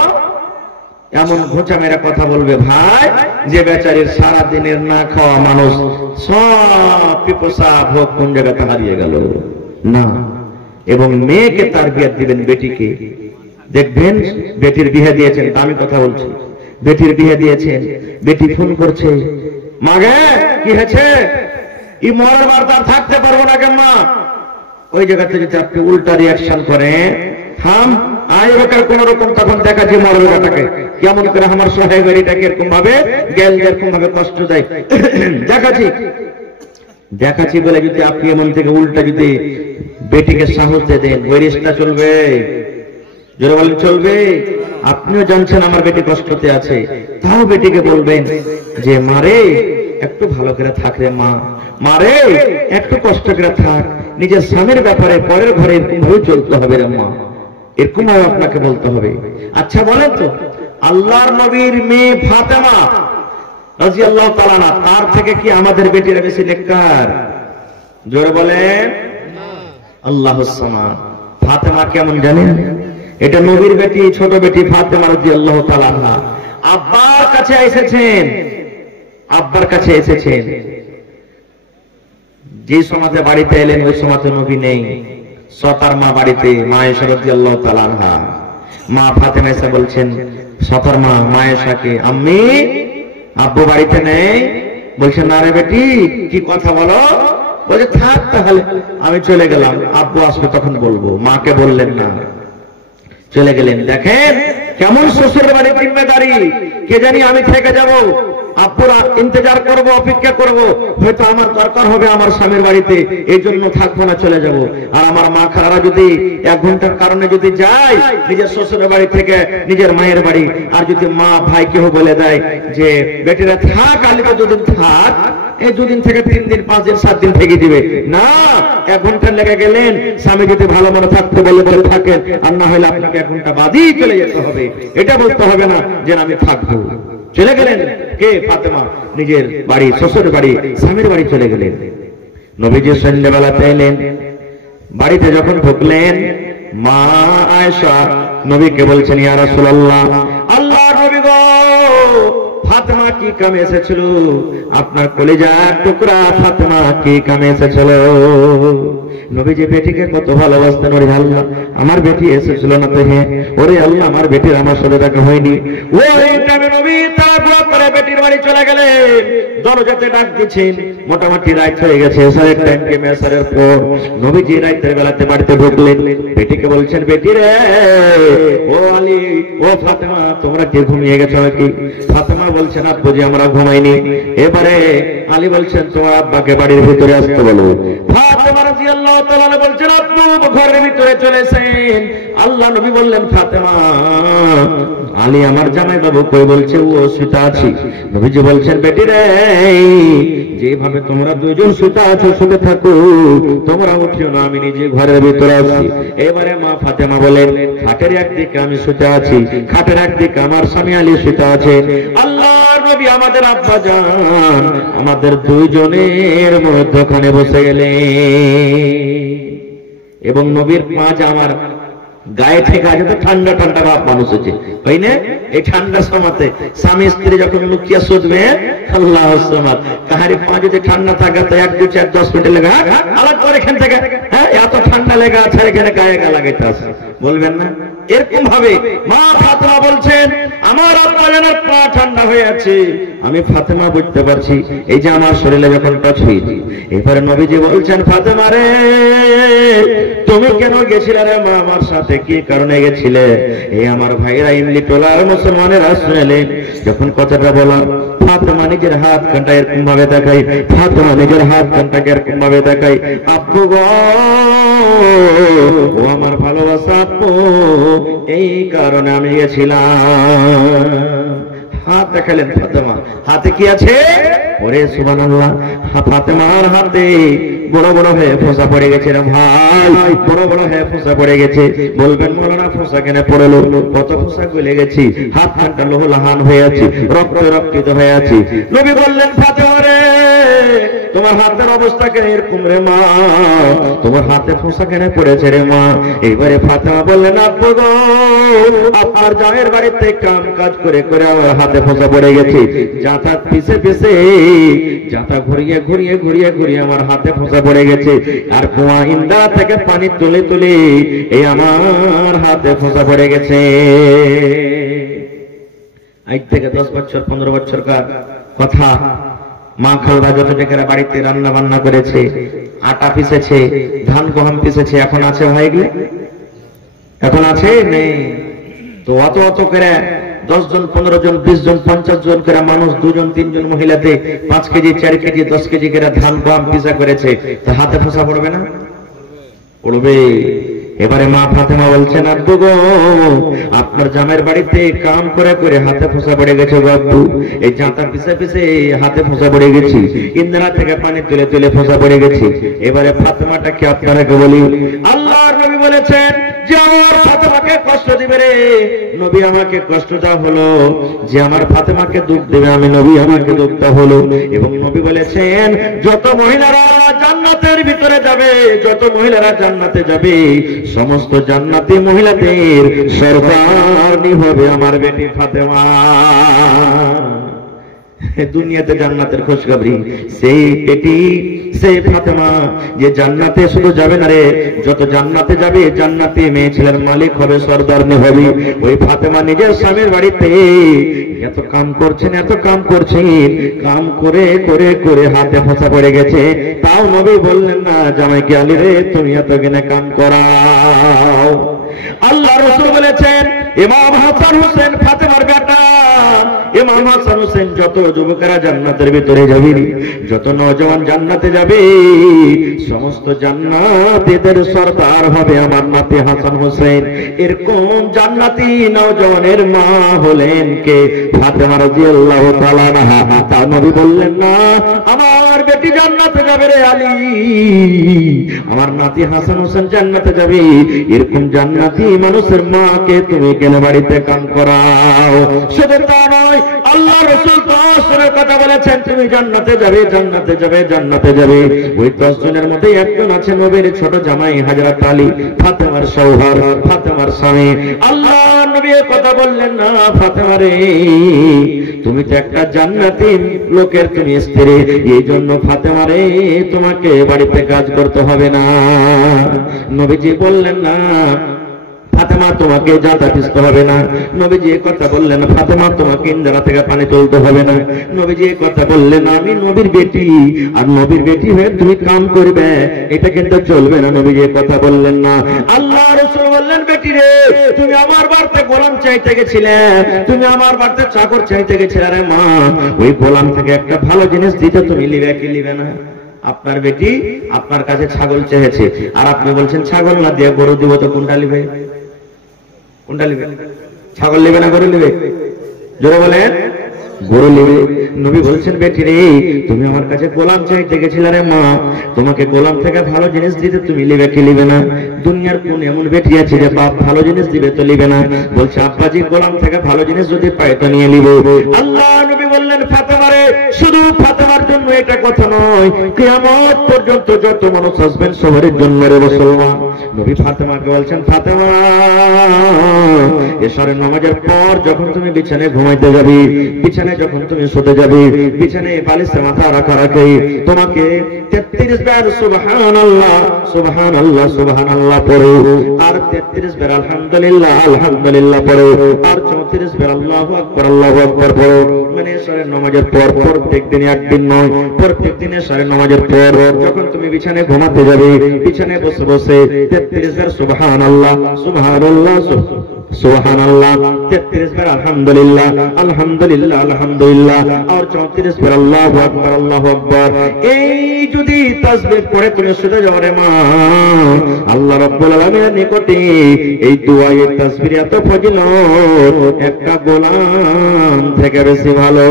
এমন ঘোচা মেরা কথা বলবে ভাই, যে বেচারির সারা দিনের না খাওয়া মানুষ সব পিপাসা ভোগ কোন জায়গাতে হারিয়ে গেল না। এবং মেয়েকে তার বিয়ে দিবেন, বেটিকে দেখবেন, বেটির বিয়ে দিয়েছেন, আমি কথা বলছি, বেটির বিয়ে দিয়েছেন, বেটি ফোন করছে, মাগে কি হয়েছে, এই মরার বার তার থাকতে পারবো না কেন মা? ওই জায়গাতে যদি আপনি উল্টা রিয়াকশন করেন, থাম আয় বেকার কোন রকম, তখন দেখা যে মরার বাটাকে কেমন করে আমার সহায় গাড়িটাকে এরকম ভাবে গেল, এরকম ভাবে কষ্ট দেয়, দেখাচ্ছি দেখাচ্ছি বলে যদি আপনি এমন থেকে উল্টা যদি বেটিকে সাহস দিয়ে দেন, ওই রিস্কটা চলবে, জোরে বলেন চলবে। আপনিও জানছেন আমার বেটি কষ্টতে আছে, তাও বেটিকে বলবেন যে মারে একটু ভালো করে থাক রে মা, মারে একটু কষ্ট করে থাক, নিজের স্বামীর ব্যাপারে পরের ঘরে এরকম ভাবে চলতে হবে রে মা, এরকম আপনাকে বলতে হবে। আচ্ছা বলেন তো, আল্লাহর নবীর মেয়ে ফাতেমা রাদিয়াল্লাহু তাআলা আনহা, তার থেকে কি আমাদের বেটিরা বেশি নেককার? জোরে বলেন আল্লাহুস সামাদ। ফাতেমা কেমন জানেন? এটা নবীর বেটি, ছোট বেটি ফাতেমা রাদিয়াল্লাহু তাআলা আনহা। আব্বার কাছে এসেছেন, আব্বার কাছে এসেছেন। যে সমাজে বাড়িতে এলেন ওই সমাজে নবী নেই। সতার মা বাড়িতে, মা আয়েশা রাদিয়াল্লাহু তাআলা আনহা। মা ফাতেমা এসে বলছেন সতার মা আয়েশাকে, আম্মি আব্বু বাড়িতে নেই। বলছেন না রে বেটি, কি কথা বলো? বলে থাক তাহলে আমি চলে গেলাম, আব্বু আসবে তখন বলবো। মাকে বললেন না, চলে গেলেন। দেখেন কেমন শ্বশুরের বাড়ির জিম্মেদারি। কে জানি আমি থেকে যাব, আব্বুরা ইন্তজার করব, অপেক্ষা করব, হয়তো আমার দরকার হবে আমার স্বামীর বাড়িতে, এই জন্য থাকবো না, চলে যাব। আর আমার মা খালারা যদি 1 ঘন্টার কারণে যদি যায় নিজের শ্বশুরের বাড়ি থেকে নিজের মায়ের বাড়ি, আর যদি মা ভাই কেউ বলে দেয় যে বেটিরা থাক, আলি তো 2 দিন থাক, এই 2 দিন থেকে 3 দিন 5 দিন 7 দিন থেকে দিবে না। 1 ঘন্টা লেগে গেলেন, স্বামী যদি ভালো মনে থাকতে বলে বলে থাকেন, আর না হলে আপনাকে 1 ঘন্টা বাদই চলে যেতে হবে। এটা বলতে হবে না যে আমি থাকবো। চলে গেলেন কে? ফাতেমা নিজের বাড়ি, শ্বশুরের বাড়ি, স্বামীর বাড়ি চলে গেলেন। নবীজি সন্ধ্যাবেলাতে এলেন, বাড়িতে যখন ঢুকলেন মা আয়েশা নবীকে বলছেন, ইয়া রাসূলুল্লাহ, আল্লাহর নবী গো, ফাতেমা কি কামে এসেছিল? আপনার কলিজার টুকরা ফাতেমা কি কামে এসেছিল? নবীজি বেটিকে কত ভালোবাসতেন। ওরে আল্লাহ, আমার বেটি এসেছিল না তো? হ্যাঁ। ওরে আল্লাহ, আমার বেটির আমার সাথে দেখা হয়নি। ওই টাইমে নবী তাড়াহুড়ো করে বেটির বাড়ি চলে গেলেন। দরজাতে ডাক দিচ্ছেন, মোটামুটি রাত হয়ে গেছে, এশারের টাইম কে মেসারের পর। নবীজি রাতের বেলাতে বাড়িতে ঢুকলেন, বেটিকে বলছেন, বেটি রে, ও আলী, ও ফাতেমা, তোমরা কি ঘুমিয়ে গেছো নাকি? ফাতেমা বলছেন, আব্বুজি আমরা ঘুমাইনি। এবারে আলী বলছেন, তোমার আব্বাকে বাড়ির ভিতরে আসতে বলো। ফাতেমা রাদিয়াল্লাহু তাআলা বলছেন, আব্বু ঘরের ভিতরে চলেছেন। আল্লাহ নবী বললেন, ফাতেমা, আলী আমার জামাই বাবু কই? বলছে ও শুতে আছি। নবীজি বলছেন, বেটি রে, যেভাবে তোমরা দুজন শুতে আছো শুতে থাকো, তোমরা উঠিও না, আমি নিজে ঘরের ভিতরে আছি। এবারে মা ফাতেমা বলেন, খাটের একদিকে আমি শুতে আছি, খাটের একদিকে আমার স্বামী আলী শুতে আছে। আল্লাহর নবী আমাদের আব্বা জান আমাদের দুইজনের মধ্যখানে বসে গেলেন, এবং নবীর পাঁচ আমার গায়ে থেকে আছে তো ঠান্ডা ঠান্ডা ভাব মানুষ হচ্ছে, তাই না? এই ঠান্ডার সময়তে স্বামী স্ত্রী যখন লুকিয়ে শুধবে, আল্লাহ কাহারি পা যদি ঠান্ডা থাকে তো 1 2 4 10 মিনিট লেগে আলাদা করে এখান থেকে, হ্যাঁ এত ঠান্ডা লেগে আছে, এখানে গায়ে গা লাগাইতে আছে, বলবেন না? এরকম ভাবে মা ফাতেমা বলছেন, আমার আব্বা জানের পা ঠান্ডা হয়ে আছে, আমি ফাতেমা বুঝতে পারছি, এই যে আমার শরীরে যখন টাচ হয়েছি। এবারে নবীজি বলছেন, ফাতেমা রে, তুমি কেন গেছিলে রে মা আমার সাথে? কি কারণে গেছিলে? এই আমার ভাইরা ইমলি টোলার মুসলমানেরা শুনলেন যখন কথাটা বললাম, ফাতেমা নিজের হাত কাঁটা এরকম ভাবে দেখাই, ফাতেমা নিজের হাত কাঁটাকে এরকম ভাবে দেখাই, আব্বু গো, ও আমার ভালোবাসা আব্বু, এই কারণে আমি গেছিলাম। হাত দেখালেন ফাতেমা, হাতে কি আছে? ওরে সুবহানাল্লাহ, ফাতেমার হাতে বড় বড় হয়ে ফোঁসা পড়ে গেছে রে ভাই, বড় বড় হয়ে ফোঁসা পড়ে গেছে। বলবেন মৌলানা ফোঁসা কেন পড়লো? কত ফোঁসা গলে গেছি, হাত খানটা লোহলাহান হয়ে আছে, রক্ত রক্তিত হয়ে আছে। নবী বললেন, ফাতেমা রে, তোমার হাতের অবস্থা কেন এরকম রে মা? তোমার হাতে ফোঁসা কেন পড়েছে রে মা? এবারে ফাতেমা বললেন, আব্বু গো, আপনার জায়ের বাড়িতে কাম কাজ করে করে আমার হাতে ফোঁসা পড়ে গেছে, জাতা পিছে পিছে জাতা ঘুরিয়ে ঘুরিয়ে ঘুরিয়ে ঘুরিয়ে আমার হাতে ফোঁসা পড়ে গেছে, আর কুয়া ইন্দা থেকে পানি তুলে তুলে এই আমার হাতে ফোঁসা পড়ে গেছে। আজ থেকে 10 বছর 15 বছরকার কথা। মা খালরা যত টাকার বাড়িতে রান্না বান্না করেছে, আটা পিসেছে, ধান গহম পিসেছে, এখন আছে ভাই এগুলো? এখন আছে? নেই তো। অত অত করে 10 জন 15 জন 20 জন 50 জন করে মানুষ, 2 জন 3 জন মহিলাতে 5 কেজি 4 কেজি 10 কেজি করে ধান গম পিসা করেছে, তো হাতে ফোঁসা পড়বে না? পড়বে। এবারে মা ফাতেমা বলছেন, আব্বু গো, আপনার জামাইয়ের বাড়িতে কাম করে করে হাতে ফোঁসা পড়ে গেছে গো আব্বু, এই জাঁতা পিছে পিছে হাতে ফোঁসা পড়ে গেছি, ইন্দ্রা থেকে পানি তুলে তুলে ফোঁসা পড়ে গেছি। এবারে ফাতেমাটা কি আপনারাকে বলি, আল্লাহর নবী বলেছেন, যে আমার ফাতেমাকে কষ্ট দিবে রে, নবী আমাকে কষ্ট দেওয়া হলো, যে আমার ফাতেমাকে দুঃখ দেবে আমি নবী আমাকে দুঃখ দেওয়া হলো। এবং নবী বলেছেন যত মহিলারা জান্নাতের ভিতরে যাবে, যত মহিলারা জান্নাতে যাবে, সমস্ত জান্নাতি মহিলাদের সর্দারনি হবে আমার বেটি ফাতেমা। দুনিয়াতে জান্নাতের খুশখবরি, সেই বেটি সেই ফাতেমা যে জান্নাতে শুধু যাবে না রে, যত জান্নাতে যাবে জান্নাতি মেয়ে ছেলের মালিক হবে, সর্দারনি হবে। ওই ফাতেমা নিজের স্বামীর বাড়িতে এত কাম করছেন, এত কাম করছেন, কাম করে করে করে হাতে ফসা পড়ে গেছে, তাও নবী বললেন না জামাইকে আলী রে তুমি এত কিনে কাম করাও। আল্লাহ রাসূল বলেছেন ইমাম হাসান হোসেন ফাতেমার বেটা, ইমাম হাসান হোসেন যত যুবকেরা জান্নাতের ভিতরে যাবে, যত নওজওয়ান জান্নাতে যাবে, সমস্ত জান্নাতীদের সরদার হবে আমার নাতি হাসান হোসেন। এরকম জান্নাতি নওজওয়ানের মা হলেন কে? ফাতেমা রাদিয়াল্লাহু তাআলা আনহা। তা নবী বললেন না আমার বেটি জান্নাতে যাবে রে আলী, আমার নাতি হাসান হোসেন জান্নাতে যাবে। এরকম জান্নাতি মানুষের মাকে তুমি কেন বাড়িতে কাম করাও? শুধু তা নয়, আল্লাহ রাসূল 10 জনের কথা বলেছেন তুমি জান্নাতে যাবে, জান্নাতে যাবে, জান্নাতে যাবে। ওই 10 জনের মধ্যে একজন আছে নবীর ছোট জামাই হযরত আলী, ফাতেমার শৌহর, ফাতেমার স্বামী। আল্লাহ নবী কথা বললেন না ফাতেমা রে তুমি তো একটা জান্নাতি লোকের তুমি স্ত্রী, এই জন্য ফাতেমা রে তোমাকে বাড়িতে কাজ করতে হবে না। নবীজি বললেন না ফাতেমা তোমাকে জাতা পিছতে হবে না। নবীজি এই কথা বললেন ফাতেমা তোমাকে ইন্দারা থেকে পানি তুলতে হবে না। নবীজি এই কথা বললেন আমি নবীর বেটি, আর নবীর বেটি হয়ে তুমি কাম করবে, এটা কিন্তু চলবে না। নবীজি এই কথা বললেন না। আল্লাহ রাসূল বললেন বেটি রে তুমি আমার বাড়িতে গোলাম চাইতে গেছিলে, তুমি আমার বাড়িতে চাকর চাইতে গেছিলে রে মা, ওই গোলাম থেকে একটা ভালো জিনিস দিতে তুমি নিবে কি নিবে না? আপনার বেটি আপনার কাছে ছাগল চেয়েছে, আর আপনি বলছেন ছাগল না দিয়ে গরু দিব, তো কোনটা নিবে? কোনটা নিবে? ছাগল নেবে না গরু নেবে? জোরে বলেন গরু নেবে। নবী বলছেন বেটি রে তুমি আমার কাছে গোলাম চাইতে গেছিলে রে মা, তোমাকে গোলাম থেকে ভালো জিনিস দিতে তুমি নিবে কি নিবে না? দুনিয়ার কোন এমন বেটি আছে যে বাপ ভালো জিনিস দিবে তো নিবে না? বলছে আব্বাজি গোলাম থেকে ভালো জিনিস যদি পাই তো নিয়ে নিব। আল্লাহ নবী বললেন ফাতেমা রে শুধু ফাতেমার জন্য এটা কথা নয়, কিয়ামত পর্যন্ত যত মানুষ আসবেন সবার জন্য রে মুসলমান। নবী ফাতেমাকে বলছেন ফাতেমা এশারের নামাজের পর যখন তুমি বিছানায় ঘুমাইতে যাবে, বিছানায় যখন তুমি শুতে যাবে, বিছানায় বালিশে মাথা রাখা রাখে তোমাকে 33 বার সুবহানাল্লাহ সুবহানাল্লাহ সুবহানাল্লাহ পড়ো, আর 33 বার আলহামদুলিল্লাহ আলহামদুলিল্লাহ পড়ো, আর 34 বার আল্লাহু আকবার আল্লাহু আকবার পড়ো। মানে এশারের নামাজের পর প্রত্যেক দিন, একদিন নয়, প্রত্যেক দিন এশারের নামাজের পর যখন তুমি বিছানায় ঘুমাতে যাবে, বিছানায় বসে বসে 33 বার সুবহানাল্লাহ সুবহানাল্লাহ সুবহানাল্লাহ, 33 বার আলহামদুলিল্লাহ আলহামদুলিল্লাহ আলহামদুলিল্লাহ, আর 34 বার আল্লাহু আকবার আল্লাহু আকবার। এই যদি তাসবিহ পড়ে তুমি শুতে যাও রে মা, আল্লাহ রাব্বুল আলামিনের নিকটে এই দোয়া এই তাসবিহ এত ফজিলত একটা গোলাম থেকে বেশি ভালো।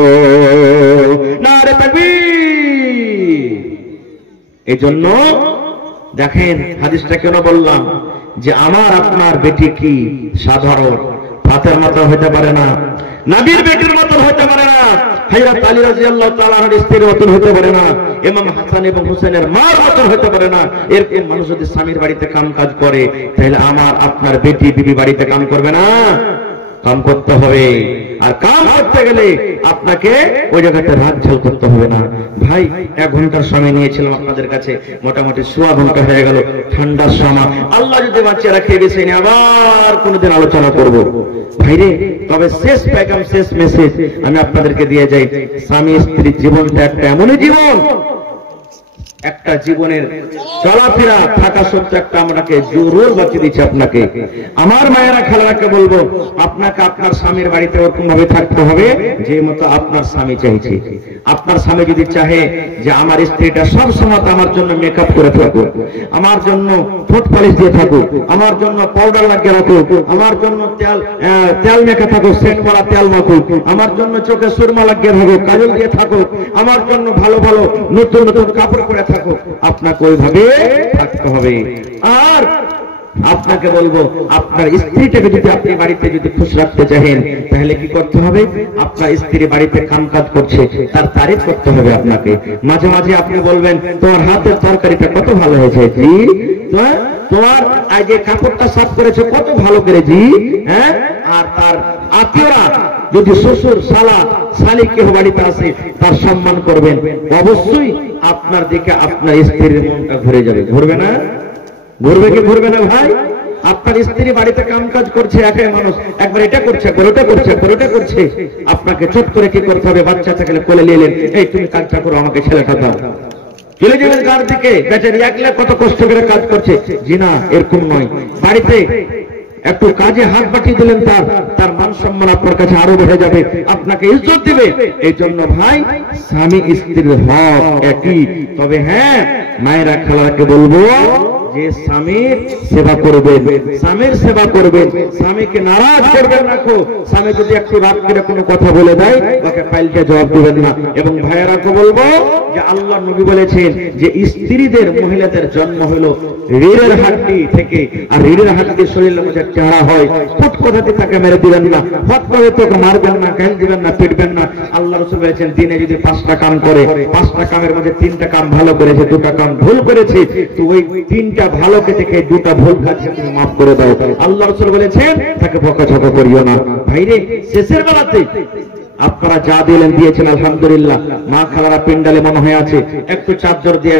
নারে তাকবীর। এজন্য দেখেন হাদিসটা কেন বললাম যে আমার আপনার বেটি কি সাধারণ ফাতের মতো হতে পারে না, নবীর বেটির মতো হতে পারে না, হযরত আলী রাদিয়াল্লাহু তাআলা আনহুর স্ত্রীর মতো হতে পারে না, ইমাম হাসান এবং হুসাইনের মার মতো হতে পারে না। এরকম মানুষ যদি স্বামীর বাড়িতে কাম কাজ করে, তাহলে আমার আপনার বেটি বিবি বাড়িতে কাম করবে না? কাম করতে হবে। আর কাম করতে গেলে আপনাকে ওই জায়গাতে রাত ঝাল করতে হবে না। ভাই 1 ঘন্টার সময় নিয়েছিলাম আপনাদের কাছে, মোটামুটি 1.25 ঘন্টা হয়ে গেল। ঠান্ডার সময় আল্লাহ যদি বাঁচিয়ে রাখে বেশি নিয়ে আবার কোনদিন আলোচনা করব ভাইরে। তবে শেষ পেগাম শেষ মেসেজ আমি আপনাদেরকে দিয়ে যাই, স্বামী স্ত্রীর জীবনটা একটা এমনই জীবন, একটা জীবনের চলাফেরা থাকা সত্ত্বে একটা আমাকে জোর বাঁচিয়ে দিচ্ছে আপনাকে। আমার মায়েরা খালাকে বলবো আপনাকে আপনার স্বামীর বাড়িতে ওরকম ভাবে থাকতে হবে যে মতো আপনার স্বামী চাইছে। আপনার স্বামী যদি চাহে যে আমার স্ত্রীটা সব সময় আমার জন্য মেকআপ করে থাকুক, আমার জন্য ঠোঁট পালিশ দিয়ে থাকুক, আমার জন্য পাউডার লাগিয়ে রাখুক, আমার জন্য তেল মেখে থাকুক, সেন্ট মারা তেল মাখুক, আমার জন্য চোখে সুরমা লাগিয়ে থাকুক, কাজল দিয়ে থাকুক, আমার জন্য ভালো ভালো নতুন নতুন কাপড় পরে থাকুক, আপনাকে ওইভাবে থাকতে হবে। আর আপনাকে বলবো, আপনার স্ত্রীটাকে যদি আপনি বাড়িতে যদি খুশ রাখতে চাহেন, তাহলে কি করতে হবে? আপনার স্ত্রী বাড়িতে কাম কাজ করছে, তার তারিফ করতে হবে আপনাকে। মাঝে মাঝে আপনি বলবেন, তোমার হাতের তরকারিটা কত ভালো হয়েছে জি, তোমার আগে কাপড়টা সাফ করেছে কত ভালো করে জি। হ্যাঁ, আর তার আত্মীয়রা যদি শ্বশুর শালা শালি কেউ বাড়িতে আসে, তার সম্মান করবেন। অবশ্যই আপনার দিকে আপনার স্ত্রীর মনটা ঘুরে যাবে। ঘুরবে না? ঘুরবে কি ঘুরবে না ভাই? আপনার স্ত্রী বাড়িতে কাম কাজ করছে, একাই মানুষ, একবার এটা করছে, একবার ওটা করছে, একবার ওটা করছে, আপনাকে চট করে কি করতে হবে? বাচ্চা থাকলে কোলে নিয়ে এলেন, এই তুমি কাজটা করো, আমাকে ছেলেটা দাও। চলে যাবেন কার দিকে? বেচারি একলা কত কষ্ট করে কাজ করছে। জি না, এরকম নয়। বাড়িতে একটু কাজে হাত বাটিয়ে দিলেন, তার মান সম্মান আপনার কাছে আরো বেড়ে যাবে, আপনাকে ইজ্জত দিবে। এই জন্য ভাই, স্বামী স্ত্রীর হক একই। তবে হ্যাঁ, মায়েরা খালাকে বলবো যে স্বামীর সেবা করবেন, স্বামীর সেবা করবেন, স্বামীকে নারাজ করবেন না। স্বামী যদি একটু রাগ করে কোনো কথা বলে দেয়, তাকে পাল্টে জবাব দিবেন না। এবং ভাইয়েরাকে বলবো যে আল্লাহ নবী বলেছেন যে স্ত্রীদের, মহিলাদের জন্ম হলো রিড়ের হাড্ডি থেকে, আর রিড়ের হাড্ডি শরীরের মধ্যে চেহারা হয়। ফুট কথাতে তাকে মেরে দিবেন না, ফট করে তোকে মারবেন না, গাল দিবেন না, পিটবেন না। আল্লাহ রাসূল বলেছেন, দিনে যদি 5টা কাম করে, 5টা কামের মধ্যে 3টা কাম ভালো করেছে, 2টা কাম ভুল করেছে, তো ওই 3টা ভালোকে থেকে 2টা ভুল কাজকে তুমি মাফ করে দাও। আল্লাহ রাসূল বলেছেন, তাকে বকাঝকা করিও না। ভাইরে, শেষের বেলাতে আপনারা যা দিলেন দিয়েছেন, আলহামদুলিল্লাহ। মা খালারা পেন্ডালে মনে হয়ে আছে, একটু চাদর দিয়ে